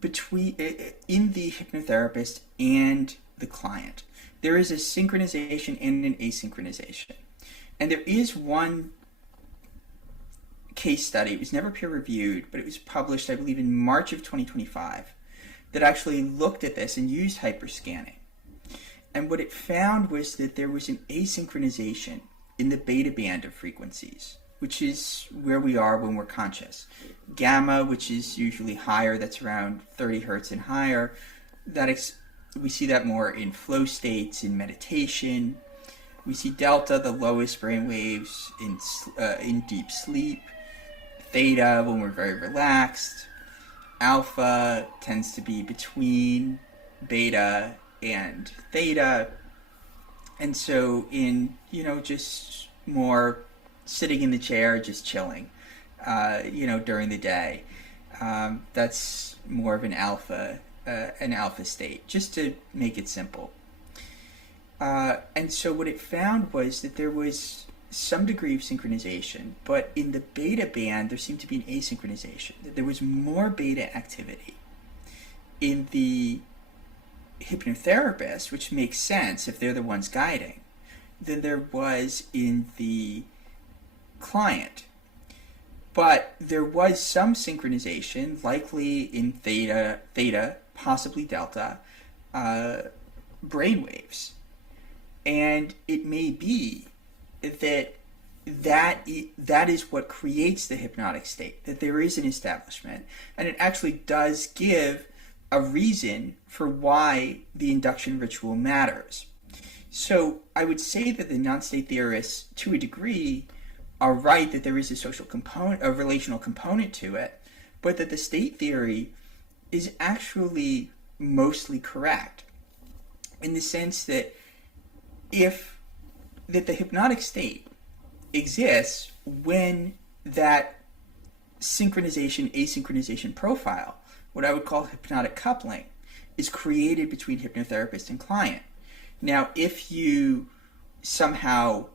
in the hypnotherapist and the client. There is a synchronization and an asynchronization. And there is one case study, it was never peer-reviewed, but it was published, I believe, in March of 2025, that actually looked at this and used hyperscanning. And what it found was that there was an asynchronization in the beta band of frequencies, which is where we are when we're conscious. Gamma, which is usually higher, that's around 30 hertz and higher, we see that more in flow states, in meditation. We see delta, the lowest brain waves, in deep sleep. Theta, when we're very relaxed. Alpha tends to be between beta and theta. And so in, just more sitting in the chair, just chilling, during the day, that's more of an alpha state, just to make it simple. And so what it found was that there was some degree of synchronization, but in the beta band there seemed to be an asynchronization, that there was more beta activity in the hypnotherapist, which makes sense if they're the ones guiding, than there was in the client. But there was some synchronization, likely in theta, possibly delta, brainwaves. And it may be that is what creates the hypnotic state, that there is an establishment, and it actually does give a reason for why the induction ritual matters. So I would say that the non-state theorists, to a degree, are right that there is a social component, a relational component to it, but that the state theory is actually mostly correct, in the sense that the hypnotic state exists when that synchronization, asynchronization profile, what I would call hypnotic coupling, is created between hypnotherapist and client. Now, if you somehow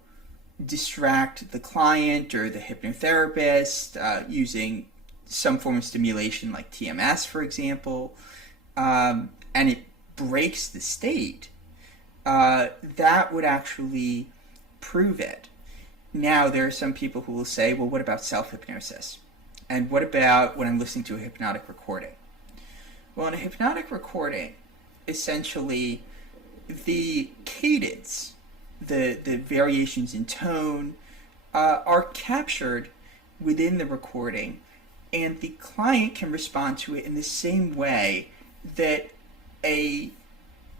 distract the client or the hypnotherapist using some form of stimulation like TMS, for example, and it breaks the state, that would actually prove it. Now, there are some people who will say, well, what about self-hypnosis? And what about when I'm listening to a hypnotic recording? Well, in a hypnotic recording, essentially, the cadence, the variations in tone, are captured within the recording, and the client can respond to it in the same way that a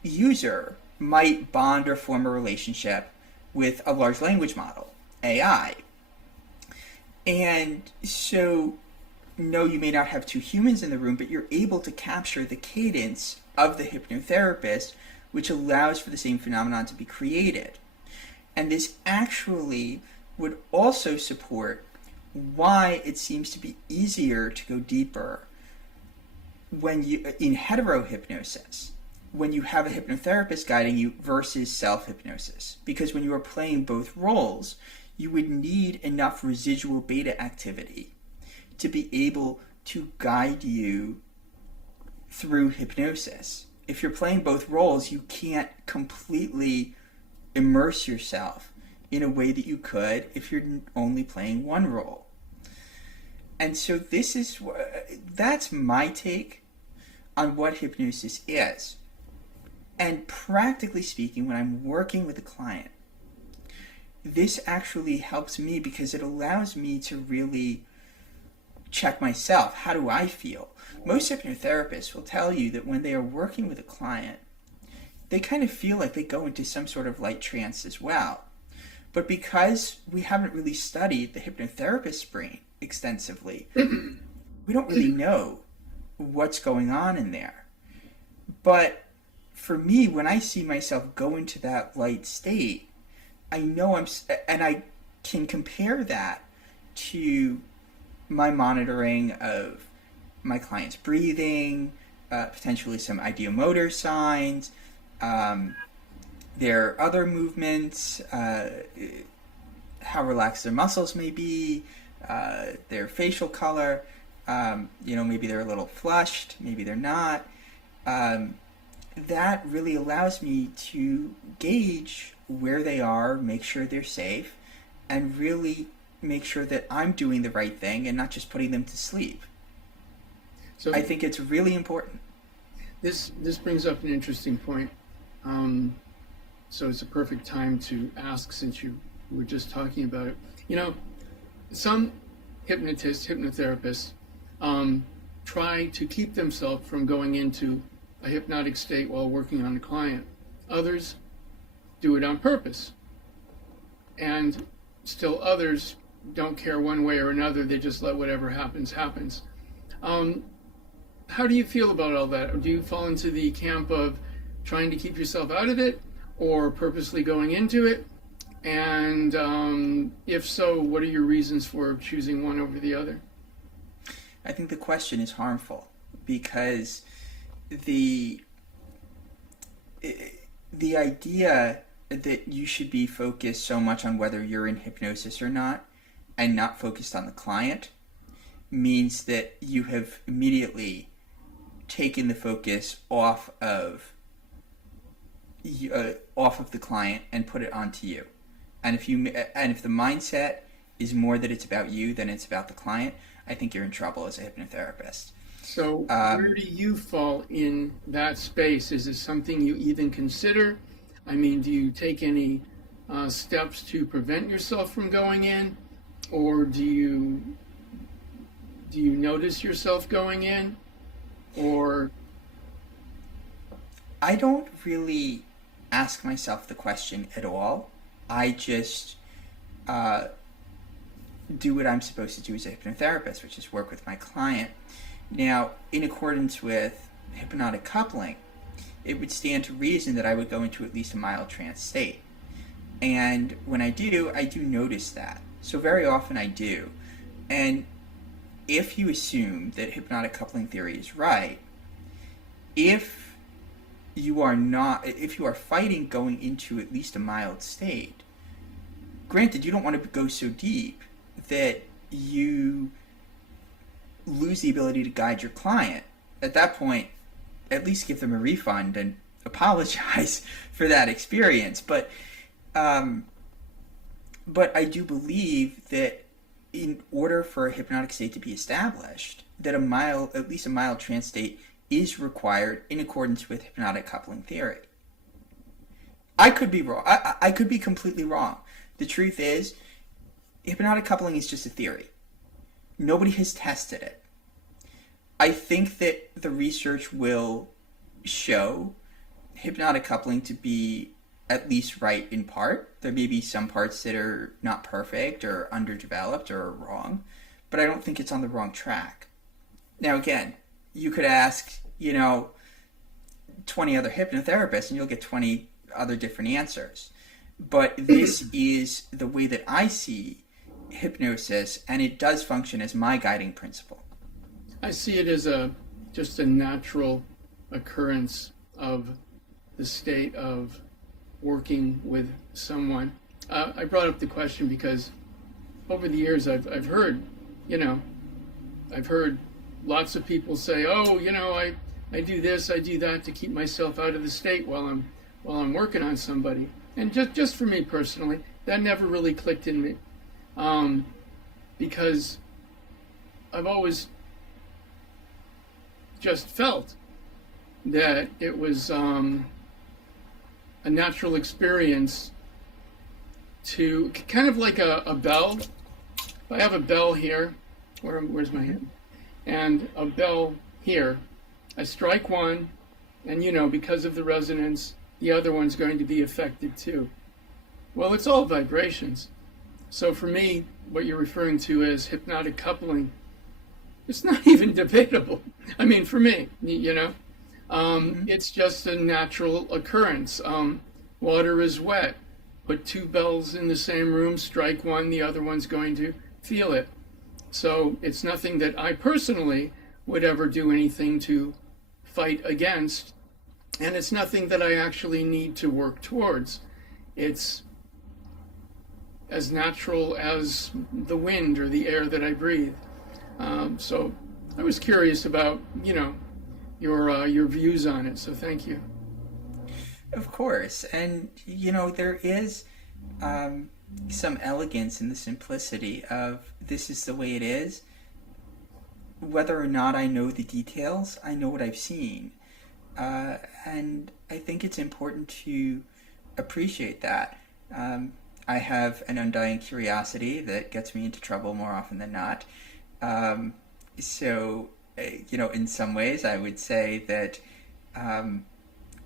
user might bond or form a relationship with a large language model, AI. And so, no, you may not have two humans in the room, but you're able to capture the cadence of the hypnotherapist which allows for the same phenomenon to be created. And this actually would also support why it seems to be easier to go deeper when you in heterohypnosis, when you have a hypnotherapist guiding you versus self-hypnosis. Because when you are playing both roles, you would need enough residual beta activity to be able to guide you through hypnosis. If you're playing both roles, you can't completely immerse yourself in a way that you could if you're only playing one role. And so that's my take on what hypnosis is. And practically speaking, when I'm working with a client, this actually helps me because it allows me to really check myself. How do I feel? Most hypnotherapists will tell you that when they are working with a client, they kind of feel like they go into some sort of light trance as well. But because we haven't really studied the hypnotherapist's brain extensively, we don't really know what's going on in there. But for me, when I see myself go into that light state, I know and I can compare that to my monitoring of my client's breathing, potentially some ideomotor signs, their other movements, how relaxed their muscles may be, their facial color, maybe they're a little flushed, maybe they're not. That really allows me to gauge where they are, make sure they're safe, and really make sure that I'm doing the right thing and not just putting them to sleep. So I think it's really important. This brings up an interesting point. So it's a perfect time to ask, since you were just talking about it. Some hypnotists, hypnotherapists, try to keep themselves from going into a hypnotic state while working on a client. Others do it on purpose. And still others don't care one way or another. They just let whatever happens. How do you feel about all that? Do you fall into the camp of trying to keep yourself out of it, or purposely going into it? And if so, what are your reasons for choosing one over the other? I think the question is harmful because the idea that you should be focused so much on whether you're in hypnosis or not and not focused on the client means that you have immediately taken the focus off of the client and put it onto you. And if the mindset is more that it's about you than it's about the client, I think you're in trouble as a hypnotherapist. So where do you fall in that space? Is it something you even consider? I mean, do you take any steps to prevent yourself from going in? Or do you notice yourself going in? Or I don't really ask myself the question at all. I just do what I'm supposed to do as a hypnotherapist, which is work with my client. Now, in accordance with hypnotic coupling, it would stand to reason that I would go into at least a mild trance state. And when I do notice that. So very often I do. And if you assume that hypnotic coupling theory is right, if you are fighting going into at least a mild state, granted, you don't want to go so deep that you lose the ability to guide your client. At that point, at least give them a refund and apologize for that experience. But I do believe that in order for a hypnotic state to be established, that at least a mild trance state is required in accordance with hypnotic coupling theory. I could be wrong. I could be completely wrong. The truth is, hypnotic coupling is just a theory. Nobody has tested it. I think that the research will show hypnotic coupling to be at least right in part. There may be some parts that are not perfect or underdeveloped or wrong, but I don't think it's on the wrong track. Now again, you could ask, 20 other hypnotherapists and you'll get 20 other different answers. But this is the way that I see hypnosis, and it does function as my guiding principle. I see it as just a natural occurrence of the state of working with someone. I brought up the question because over the years I've heard, I've heard lots of people say, oh, I do this, I do that to keep myself out of the state while I'm working on somebody. And just for me personally, that never really clicked in me, because I've always just felt that it was a natural experience to kind of like a bell. If I have a bell here, where's my hand? And a bell here, I strike one, and because of the resonance, the other one's going to be affected too. Well, it's all vibrations. So for me, what you're referring to as hypnotic coupling, it's not even debatable. I mean, for me, it's just a natural occurrence. Water is wet. Put two bells in the same room, strike one, the other one's going to feel it. So it's nothing that I personally would ever do anything to fight against, and it's nothing that I actually need to work towards. It's as natural as the wind or the air that I breathe. So I was curious about, your views on it, so thank you. Of course, and there is some elegance in the simplicity of this is the way it is. Whether or not I know the details, I know what I've seen. And I think it's important to appreciate that. I have an undying curiosity that gets me into trouble more often than not. So, in some ways I would say that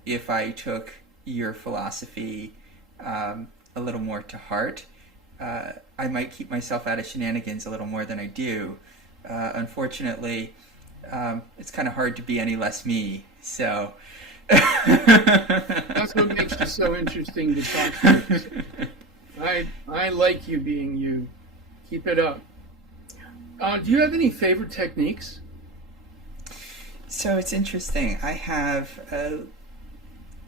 if I took your philosophy a little more to heart, I might keep myself out of shenanigans a little more than I do. Unfortunately, it's kind of hard to be any less me, so... That's what makes you so interesting to talk to. I like you being you. Keep it up. Do you have any favorite techniques? So it's interesting. I have,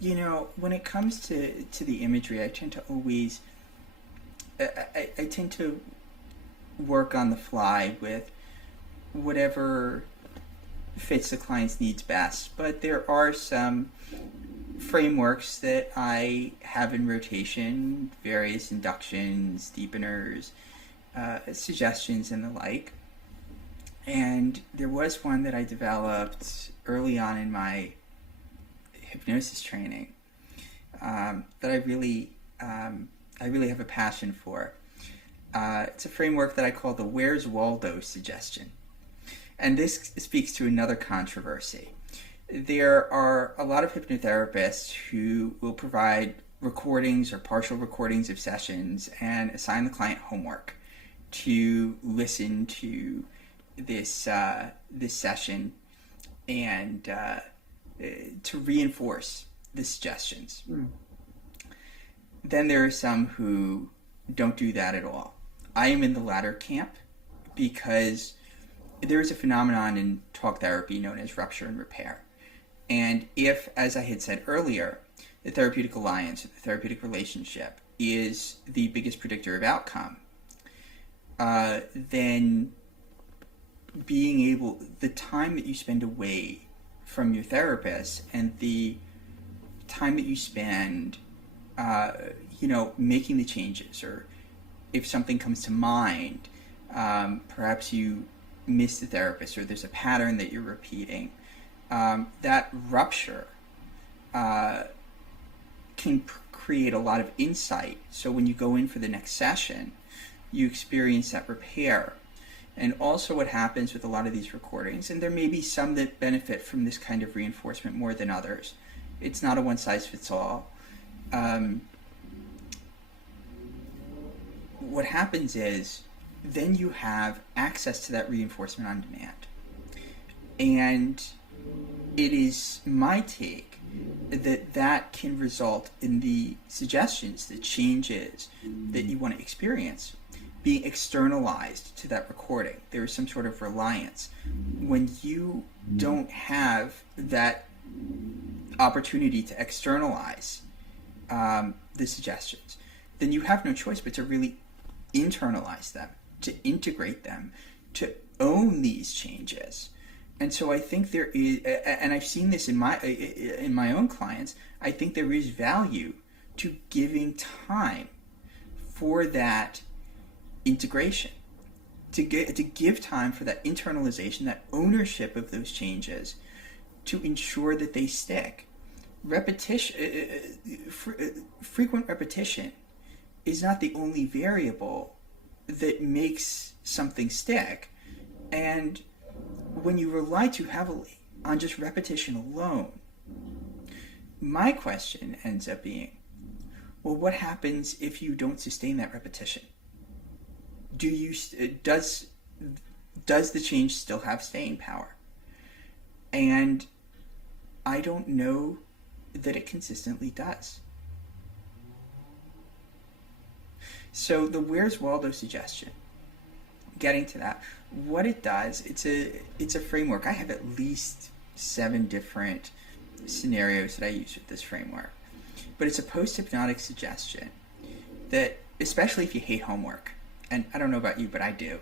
when it comes to the imagery, I tend to always... I tend to work on the fly with whatever fits the client's needs best. But there are some frameworks that I have in rotation, various inductions, deepeners, suggestions, and the like. And there was one that I developed early on in my hypnosis training that I really have a passion for. It's a framework that I call the Where's Waldo suggestion. And this speaks to another controversy. There are a lot of hypnotherapists who will provide recordings or partial recordings of sessions and assign the client homework to listen to this session and to reinforce the suggestions. Then there are some who don't do that at all. I am in the latter camp because there is a phenomenon in talk therapy known as rupture and repair. And if, as I had said earlier, the therapeutic alliance, the therapeutic relationship, is the biggest predictor of outcome, then the time that you spend away from your therapist and the time that you spend, making the changes, or if something comes to mind, perhaps you miss the therapist or there's a pattern that you're repeating, that rupture can create a lot of insight. So when you go in for the next session, you experience that repair. And also what happens with a lot of these recordings, and there may be some that benefit from this kind of reinforcement more than others. It's not a one-size-fits-all. What happens is then you have access to that reinforcement on demand. And it is my take that can result in the suggestions, the changes that you want to experience being externalized to that recording. There is some sort of reliance. When you don't have that opportunity to externalize the suggestions, then you have no choice but to really internalize them, to integrate them, to own these changes. And so I think there is, and I've seen this in my own clients, I think there is value to giving time for that integration, to give time for that internalization, that ownership of those changes, to ensure that they stick. Frequent repetition is not the only variable that makes something stick. And when you rely too heavily on just repetition alone, my question ends up being, well, what happens if you don't sustain that repetition? Does the change still have staying power? And I don't know that it consistently does. So the Where's Waldo suggestion, getting to that, what it does, it's a framework. I have at least 7 different scenarios that I use with this framework. But it's a post-hypnotic suggestion that, especially if you hate homework, and I don't know about you, but I do.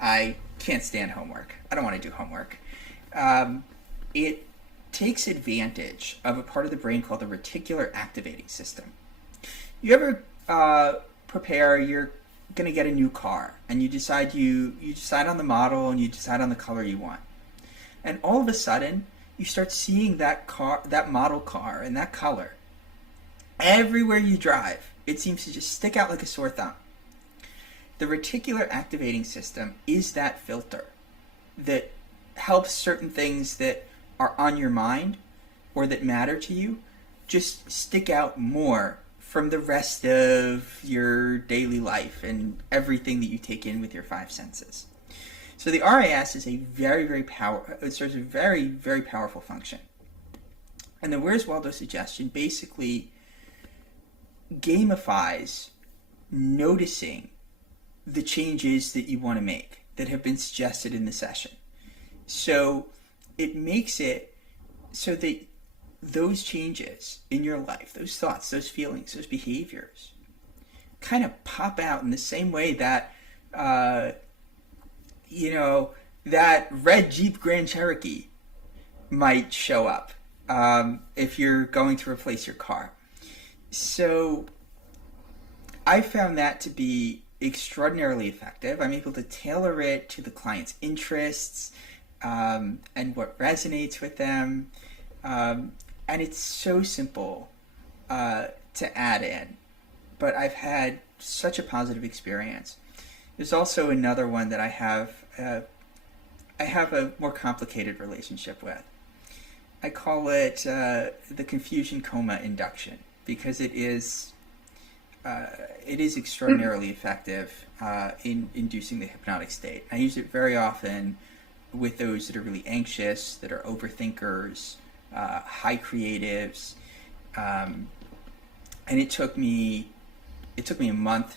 I can't stand homework. I don't want to do homework. It takes advantage of a part of the brain called the reticular activating system. You ever prepare, you're going to get a new car, and you decide on the model, and you decide on the color you want. And all of a sudden, you start seeing that model car and that color everywhere you drive. It seems to just stick out like a sore thumb. The reticular activating system is that filter that helps certain things that are on your mind or that matter to you just stick out more from the rest of your daily life and everything that you take in with your 5 senses. So the RAS is it serves a very, very powerful function. And the Where's Waldo suggestion basically gamifies noticing the changes that you want to make that have been suggested in the session. So it makes it so that those changes in your life, those thoughts, those feelings, those behaviors, kind of pop out in the same way that, that red Jeep Grand Cherokee might show up if you're going to replace your car. So I found that to be extraordinarily effective. I'm able to tailor it to the client's interests and what resonates with them. And it's so simple to add in. But I've had such a positive experience. There's also another one that I have a more complicated relationship with. I call it the confusion coma induction, because it is extraordinarily effective in inducing the hypnotic state. I use it very often with those that are really anxious, that are overthinkers, high creatives, and it took me a month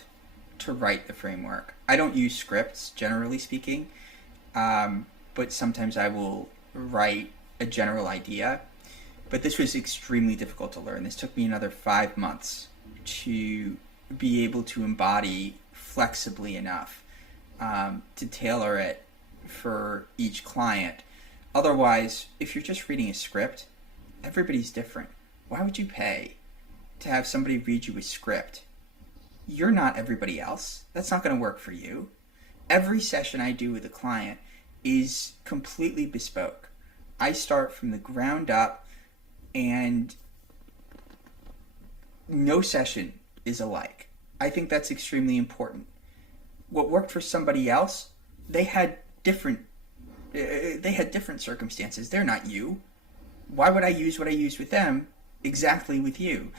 to write the framework. I don't use scripts, generally speaking, but sometimes I will write a general idea. But this was extremely difficult to learn. This took me another 5 months to be able to embody flexibly enough to tailor it for each client. Otherwise, if you're just reading a script, everybody's different. Why would you pay to have somebody read you a script? You're not everybody else. That's not going to work for you. Every session I do with a client is completely bespoke. I start from the ground up, and no session is alike. I think that's extremely important. What worked for somebody else, they had different circumstances. They're not you. Why would I use what I used with them exactly with you?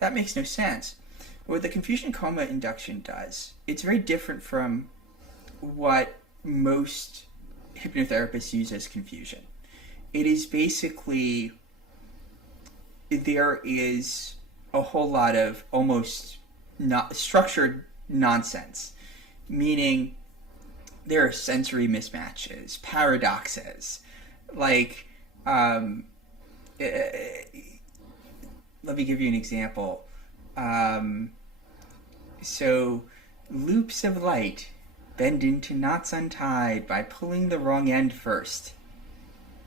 That makes no sense. What the confusion coma induction does, it's very different from what most hypnotherapists use as confusion. It is basically there is a whole lot of almost not structured nonsense, meaning there are sensory mismatches, paradoxes, like let me give you an example. So loops of light bend into knots untied by pulling the wrong end first.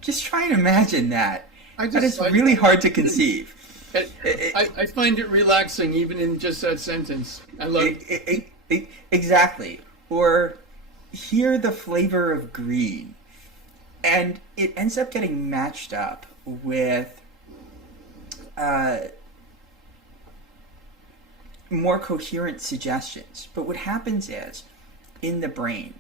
Just try and imagine that. That is really hard to conceive. I find it relaxing even in just that sentence. I love it. Exactly. Or hear the flavor of green. And it ends up getting matched up with more coherent suggestions. But what happens is, in the brain,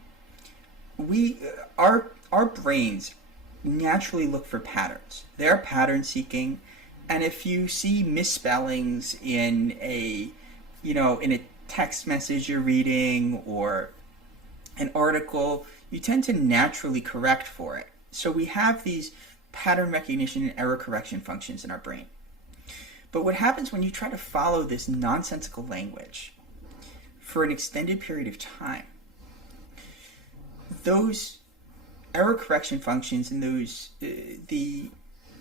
our brains naturally look for patterns. They're pattern seeking, and if you see misspellings in a text message you're reading or an article, you tend to naturally correct for it. So we have these pattern recognition and error correction functions in our brain. But what happens when you try to follow this nonsensical language for an extended period of time, those error correction functions and the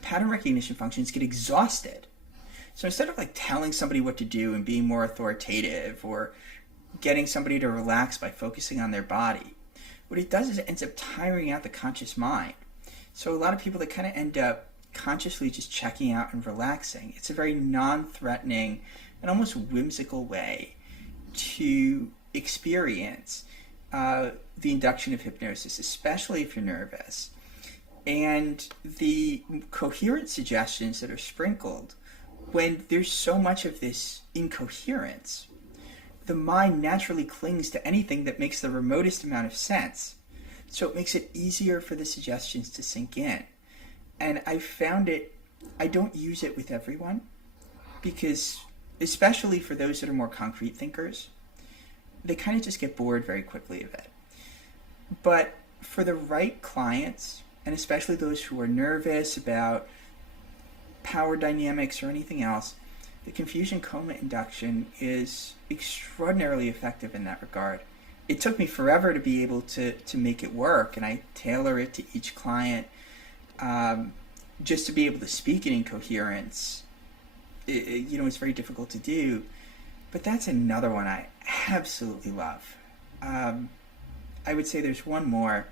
pattern recognition functions get exhausted. So instead of telling somebody what to do and being more authoritative or getting somebody to relax by focusing on their body, what it does is it ends up tiring out the conscious mind. So a lot of people that kind of end up consciously just checking out and relaxing. It's a very non-threatening and almost whimsical way to experience the induction of hypnosis, especially if you're nervous. And the coherent suggestions that are sprinkled, when there's so much of this incoherence, the mind naturally clings to anything that makes the remotest amount of sense. So it makes it easier for the suggestions to sink in. And I found I don't use it with everyone, because especially for those that are more concrete thinkers, they kind of just get bored very quickly of it. But for the right clients, and especially those who are nervous about power dynamics or anything else, the confusion coma induction is extraordinarily effective in that regard. It took me forever to be able to make it work, and I tailor it to each client. Just to be able to speak it in coherence, it's very difficult to do. But that's another one I absolutely love. I would say there's one more.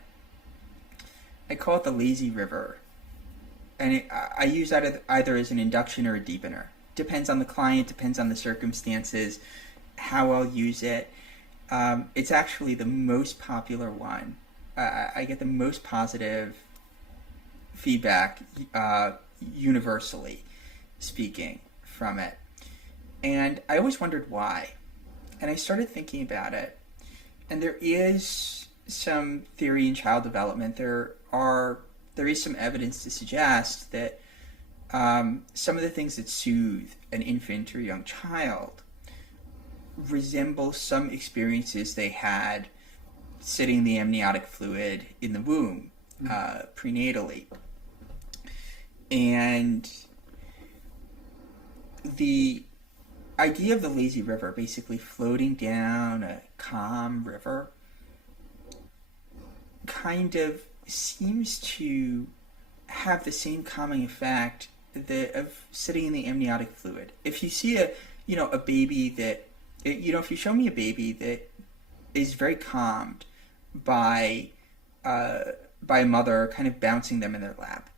I call it the lazy river. And I use that either as an induction or a deepener. Depends on the client, depends on the circumstances, how I'll use it. It's actually the most popular one. I get the most positive feedback, universally speaking, from it. And I always wondered why. And I started thinking about it. And there is some theory in child development. There is some evidence to suggest that some of the things that soothe an infant or young child resemble some experiences they had sitting in the amniotic fluid in the womb, prenatally. And the idea of the lazy river, basically floating down a calm river, kind of seems to have the same calming effect of sitting in the amniotic fluid. If you see a baby that, if you show me a baby that is very calmed by a mother kind of bouncing them in their lap,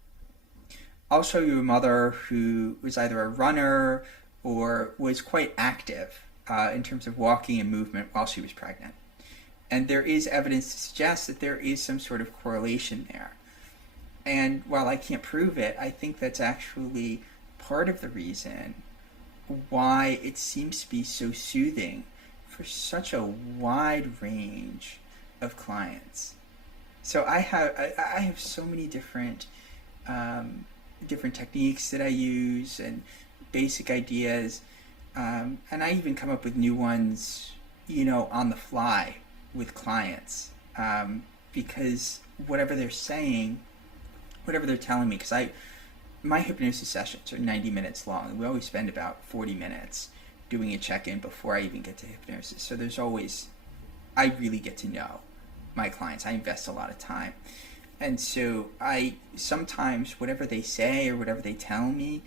I'll show you a mother who was either a runner or was quite active in terms of walking and movement while she was pregnant. And there is evidence to suggest that there is some sort of correlation there. And while I can't prove it, I think that's actually part of the reason why it seems to be so soothing for such a wide range of clients. So I have so many different techniques that I use and basic ideas, and I even come up with new ones, on the fly with clients, because whatever they're saying, whatever they're telling me, because my hypnosis sessions are 90 minutes long, and we always spend about 40 minutes doing a check-in before I even get to hypnosis. So there's always, I really get to know my clients. I invest a lot of time. And so I sometimes, whatever they say or whatever they tell me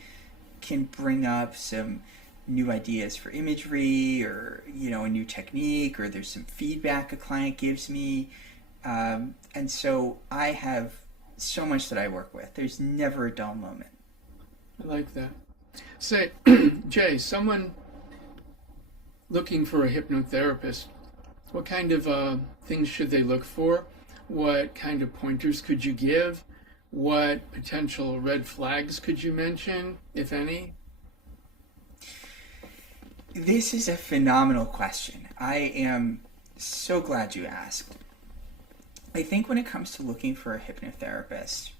can bring up some new ideas for imagery, or a new technique, or there's some feedback a client gives me. And so I have so much that I work with. There's never a dull moment. I like that. Say, Jay, someone looking for a hypnotherapist, what kind of things should they look for? What kind of pointers could you give? What potential red flags could you mention, if any? This is a phenomenal question. I am so glad you asked. I think when it comes to looking for a hypnotherapist,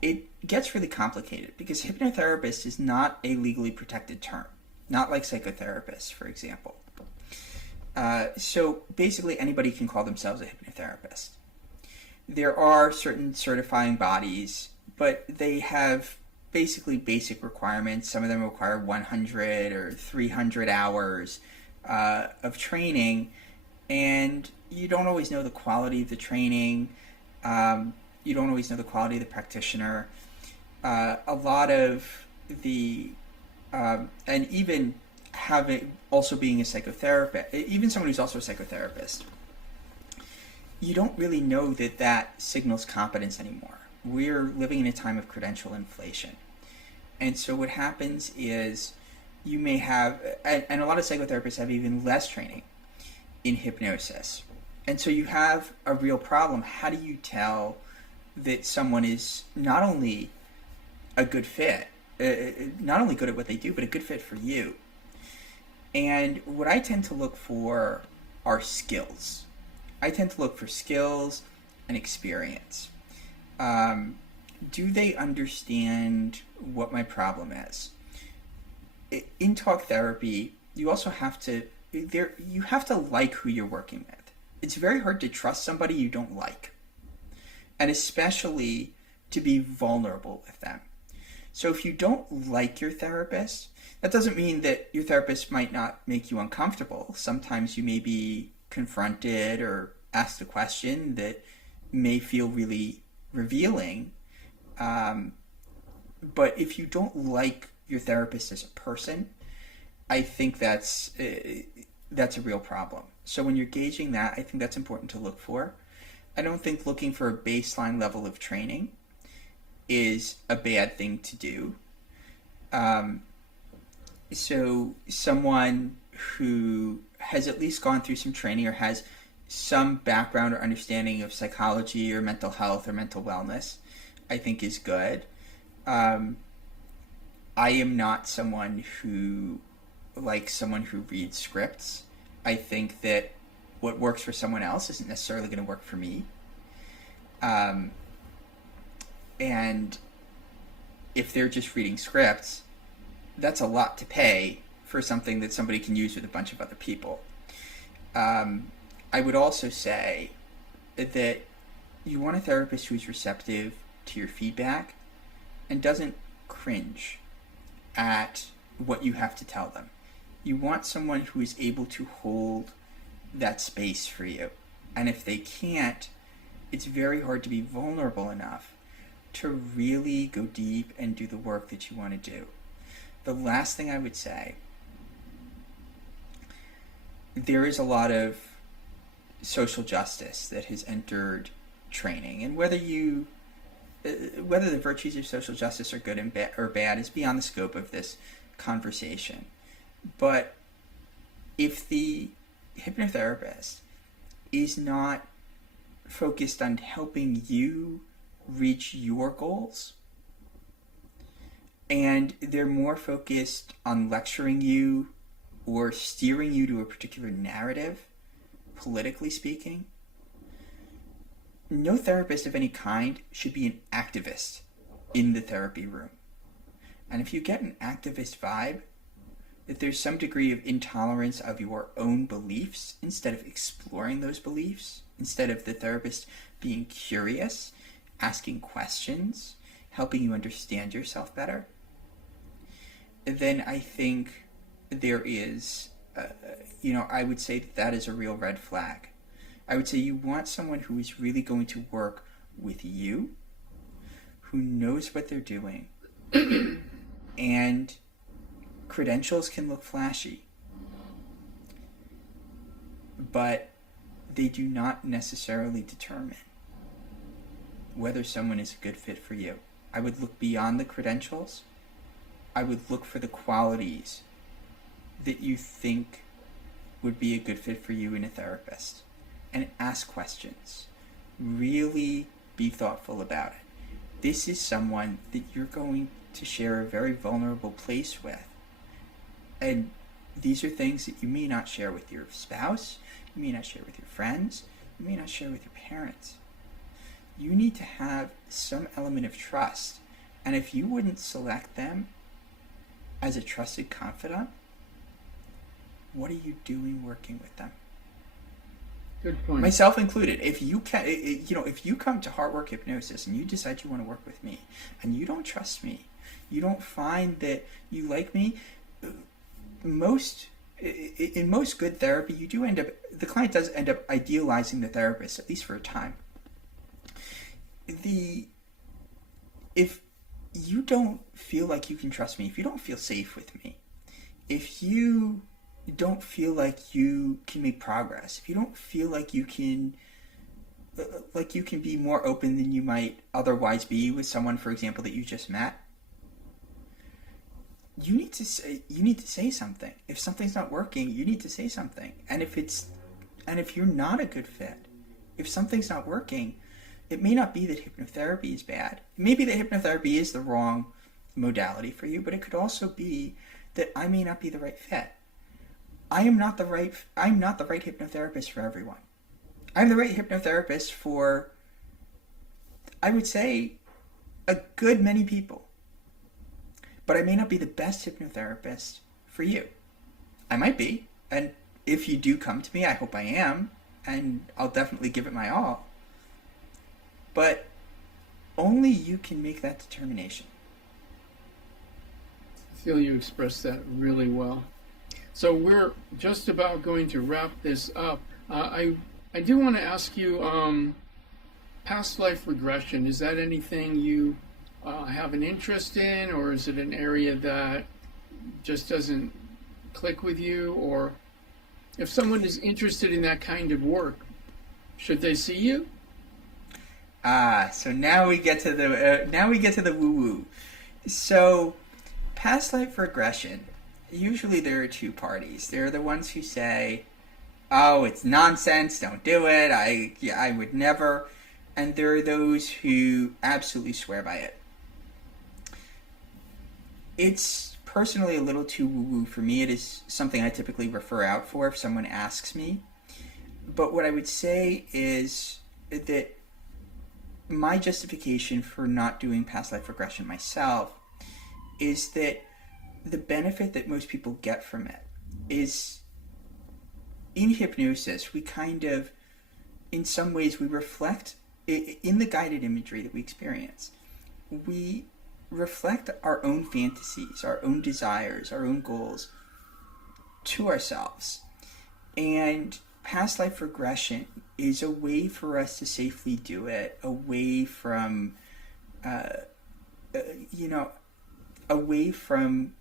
it gets really complicated because hypnotherapist is not a legally protected term, not like psychotherapist, for example. So basically anybody can call themselves a hypnotherapist. There are certain certifying bodies, but they have basically basic requirements. Some of them require 100 or 300 hours of training, and you don't always know the quality of the training. You don't always know the quality of the practitioner. A lot of the, and even also being a psychotherapist, even someone who's also a psychotherapist, you don't really know that signals competence anymore. We're living in a time of credential inflation. And so what happens is you may have, and a lot of psychotherapists have even less training in hypnosis. And so you have a real problem. How do you tell that someone is not only a good fit, not only good at what they do, but a good fit for you? And what I tend to look for are skills. I tend to look for skills and experience. Do they understand what my problem is? In talk therapy, you also have to like who you're working with. It's very hard to trust somebody you don't like, and especially to be vulnerable with them. So if you don't like your therapist, that doesn't mean that your therapist might not make you uncomfortable. Sometimes you may be confronted or asked a question that may feel really revealing. But if you don't like your therapist as a person, I think that's a real problem. So when you're gauging that, I think that's important to look for. I don't think looking for a baseline level of training is a bad thing to do. So someone who has at least gone through some training or has some background or understanding of psychology or mental health or mental wellness, I think is good. I am not someone who reads scripts. I think that what works for someone else isn't necessarily going to work for me. And if they're just reading scripts, that's a lot to pay for something that somebody can use with a bunch of other people. I would also say that you want a therapist who's receptive to your feedback and doesn't cringe at what you have to tell them. You want someone who is able to hold that space for you. And if they can't, it's very hard to be vulnerable enough to really go deep and do the work that you want to do. The last thing I would say, there is a lot of social justice that has entered training, and whether the virtues of social justice are good and or bad is beyond the scope of this conversation. But if the hypnotherapist is not focused on helping you reach your goals, and they're more focused on lecturing you or steering you to a particular narrative, politically speaking, no therapist of any kind should be an activist in the therapy room. And if you get an activist vibe, that there's some degree of intolerance of your own beliefs instead of exploring those beliefs, instead of the therapist being curious, asking questions, helping you understand yourself better, then I think there is, I would say that is a real red flag. I would say you want someone who is really going to work with you, who knows what they're doing, and credentials can look flashy, but they do not necessarily determine whether someone is a good fit for you. I would look beyond the credentials. I would look for the qualities that you think would be a good fit for you in a therapist, and ask questions. Really be thoughtful about it. This is someone that you're going to share a very vulnerable place with. And these are things that you may not share with your spouse, you may not share with your friends, you may not share with your parents. You need to have some element of trust. And if you wouldn't select them as a trusted confidant, what are you doing working with them? Good point. Myself included. If you come to Heart Work Hypnosis and you decide you want to work with me, and you don't trust me, you don't find that you like me, in most good therapy, the client does end up idealizing the therapist, at least for a time. If you don't feel like you can trust me, if you don't feel safe with me, if you don't feel like you can make progress, if you don't feel like you can be more open than you might otherwise be with someone, for example, that you just met, you need to say something. If something's not working, you need to say something. And if you're not a good fit, if something's not working, it may not be that hypnotherapy is bad. It may be that hypnotherapy is the wrong modality for you, but it could also be that I may not be the right fit. I'm not the right hypnotherapist for everyone. I'm the right hypnotherapist for, I would say, a good many people. But I may not be the best hypnotherapist for you. I might be, and if you do come to me, I hope I am, and I'll definitely give it my all. But only you can make that determination. I feel you expressed that really well. So we're just about going to wrap this up. I do want to ask you, past life regression, is that anything you have an interest in, or is it an area that just doesn't click with you? Or if someone is interested in that kind of work, should they see you? So now we get to the woo-woo. So past life regression, usually there are two parties. There are the ones who say, oh, it's nonsense, don't do it, I would never. And there are those who absolutely swear by it. It's personally a little too woo-woo for me. It is something I typically refer out for if someone asks me. But what I would say is that my justification for not doing past life regression myself is that the benefit that most people get from it is, in hypnosis, we kind of, in some ways, we reflect, in the guided imagery that we experience, we reflect our own fantasies, our own desires, our own goals to ourselves. And past life regression is a way for us to safely do it, away from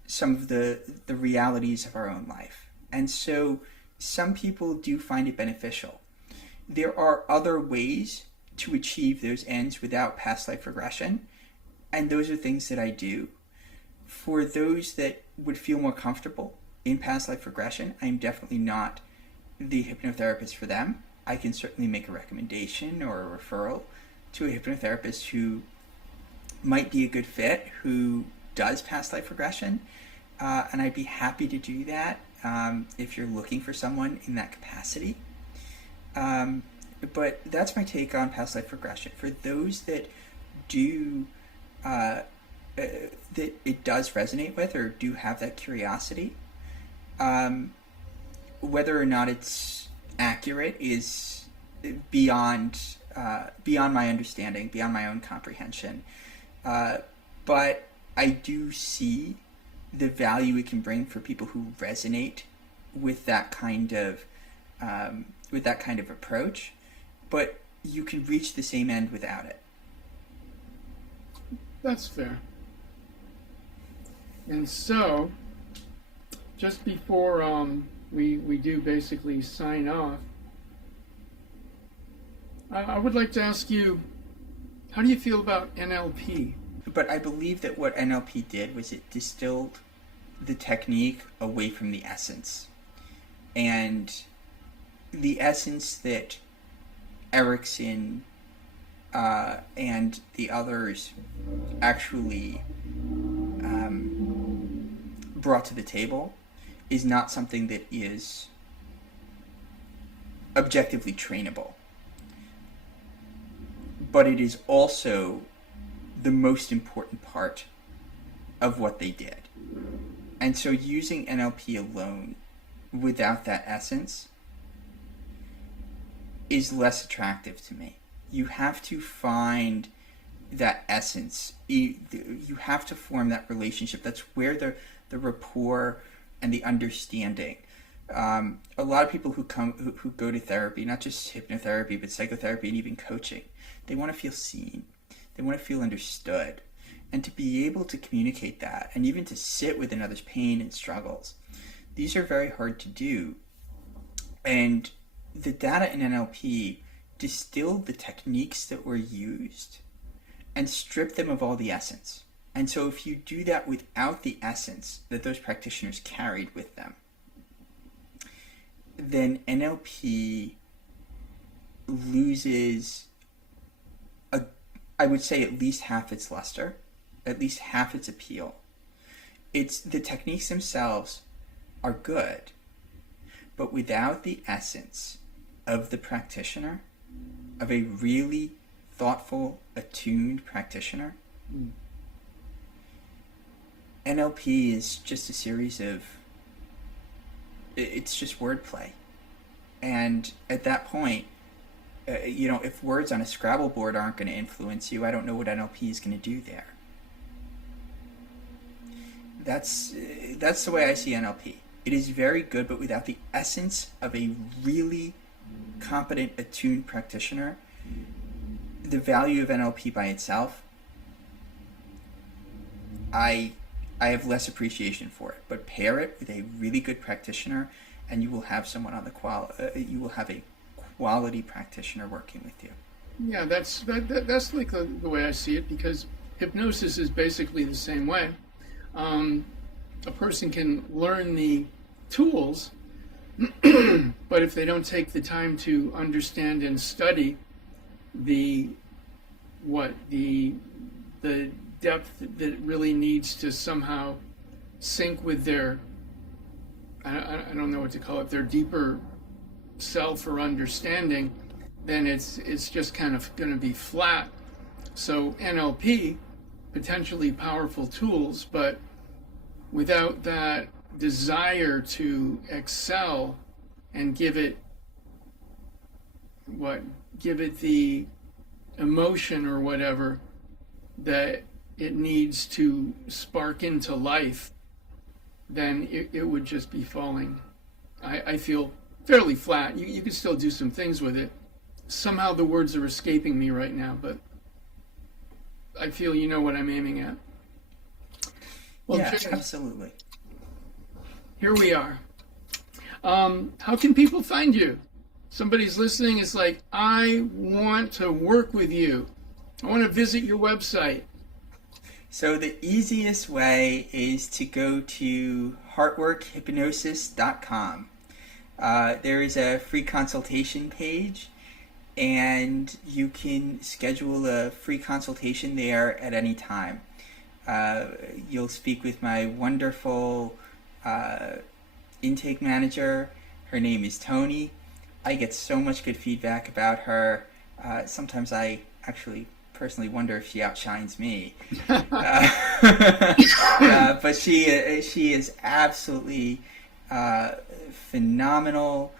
some of the realities of our own life. And so some people do find it beneficial. There are other ways to achieve those ends without past life regression, and those are things that I do. For those that would feel more comfortable in past life regression, I'm definitely not the hypnotherapist for them. I can certainly make a recommendation or a referral to a hypnotherapist who might be a good fit, who does past life regression, and I'd be happy to do that if you're looking for someone in that capacity. But that's my take on past life regression. For those that do that it does resonate with, or do have that curiosity, whether or not it's accurate is beyond my understanding, beyond my own comprehension. But I do see the value it can bring for people who resonate with that kind of approach. But you can reach the same end without it. That's fair. And so, just before we do basically sign off, I would like to ask you, how do you feel about NLP? But I believe that what NLP did was it distilled the technique away from the essence. And the essence that Erickson and the others actually brought to the table is not something that is objectively trainable. But it is also the most important part of what they did. And so using NLP alone without that essence is less attractive to me. You have to find that essence. You have to form that relationship. That's where the rapport and the understanding. A lot of people who go to therapy, not just hypnotherapy, but psychotherapy and even coaching, they want to feel seen. They want to feel understood. And to be able to communicate that, and even to sit with another's pain and struggles, these are very hard to do. And the data in NLP distilled the techniques that were used and stripped them of all the essence. And so if you do that without the essence that those practitioners carried with them, then NLP loses, I would say, at least half its luster, at least half its appeal. It's the techniques themselves are good, but without the essence of the practitioner, of a really thoughtful, attuned practitioner, NLP is just a series of, it's just wordplay. And at that point, if words on a Scrabble board aren't going to influence you, I don't know what NLP is going to do there. That's the way I see NLP. It is very good, but without the essence of a really competent, attuned practitioner, the value of NLP by itself, I have less appreciation for it. But pair it with a really good practitioner, and you will have someone on the you will have a quality practitioner working with you. Yeah, that's like the way I see it, because hypnosis is basically the same way. A person can learn the tools, but if they don't take the time to understand and study the depth that really needs to somehow sync with their, I don't know what to call it, their deeper self or understanding, then it's just kind of going to be flat. So NLP, potentially powerful tools, but without that desire to excel and give it the emotion or whatever that it needs to spark into life, then it would just be falling, I feel, fairly flat. You can still do some things with it. Somehow the words are escaping me right now, but I feel you know what I'm aiming at. Well, yeah, Jay, absolutely. Here we are. How can people find you? Somebody's listening, is like, I want to work with you. I want to visit your website. So the easiest way is to go to heartworkhypnosis.com. There is a free consultation page, and you can schedule a free consultation there at any time. You'll speak with my wonderful intake manager. Her name is Tony. I get so much good feedback about her. Sometimes I actually personally wonder if she outshines me. But she is absolutely phenomenal.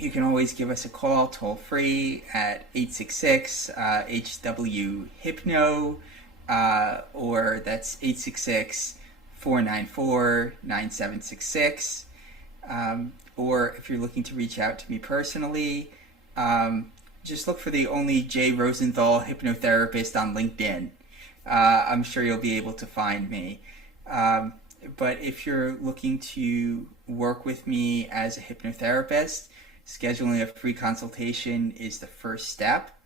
You can always give us a call toll free at 866 HW Hypno, or that's 866 494 9766. Or if you're looking to reach out to me personally, just look for the only J. Rosenthal Hypnotherapist on LinkedIn. I'm sure you'll be able to find me. But if you're looking to work with me as a hypnotherapist, scheduling a free consultation is the first step.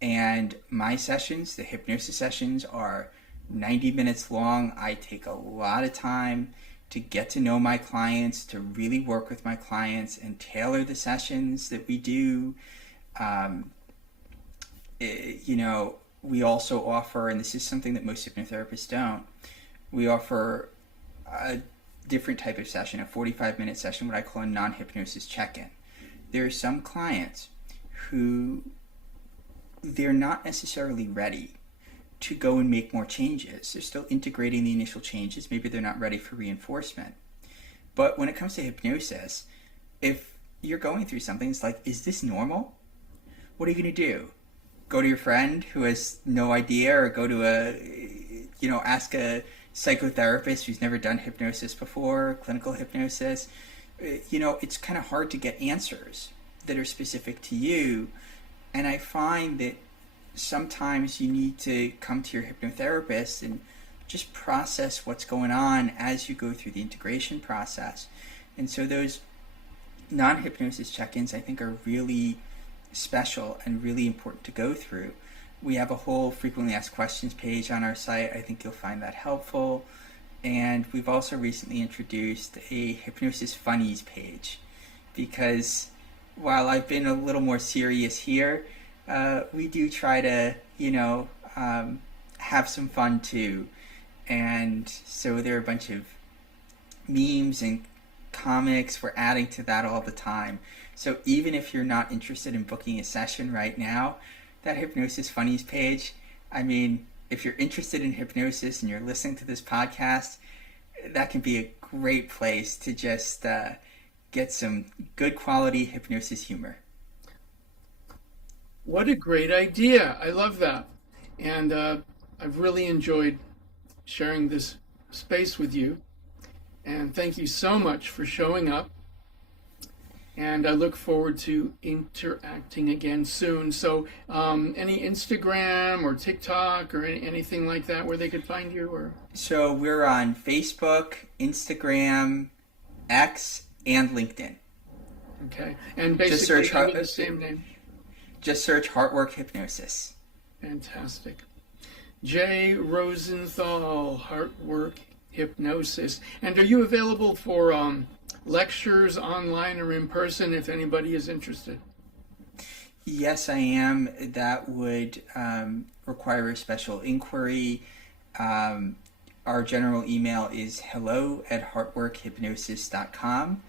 And my sessions, the hypnosis sessions, are 90 minutes long. I take a lot of time to get to know my clients, to really work with my clients and tailor the sessions that we do. We also offer, and this is something that most hypnotherapists don't, we offer a different type of session, a 45-minute session, what I call a non-hypnosis check-in. There are some clients who they're not necessarily ready to go and make more changes. They're still integrating the initial changes. Maybe they're not ready for reinforcement. But when it comes to hypnosis, if you're going through something, it's like, is this normal? What are you going to do? Go to your friend who has no idea, or go to ask a psychotherapist who's never done hypnosis before, clinical hypnosis. It's kind of hard to get answers that are specific to you. And I find that sometimes you need to come to your hypnotherapist and just process what's going on as you go through the integration process. And so those non-hypnosis check-ins, I think, are really special and really important to go through. We have a whole frequently asked questions page on our site. I think you'll find that helpful. And we've also recently introduced a Hypnosis Funnies page, because while I've been a little more serious here, we do try to, have some fun too. And so there are a bunch of memes and comics. We're adding to that all the time. So even if you're not interested in booking a session right now, that Hypnosis Funnies page, if you're interested in hypnosis and you're listening to this podcast, that can be a great place to just get some good quality hypnosis humor. What a great idea. I love that. And I've really enjoyed sharing this space with you. And thank you so much for showing up. And I look forward to interacting again soon. So any Instagram or TikTok or anything like that where they could find you? Or So we're on Facebook, Instagram, X, and LinkedIn. Okay. And basically under the same name? Just search Heartwork Hypnosis. Fantastic. J. Rosenthal, Heartwork Hypnosis. And are you available for lectures online or in person if anybody is interested? Yes, I am. That would require a special inquiry. Our general email is hello@heartworkhypnosis.com.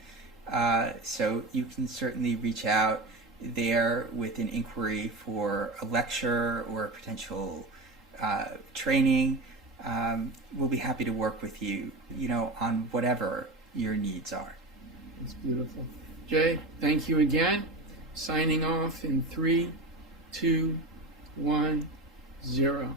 So you can certainly reach out there with an inquiry for a lecture or a potential training. We'll be happy to work with you, on whatever your needs are. That's beautiful. Jay, thank you again. Signing off in 3, 2, 1, 0.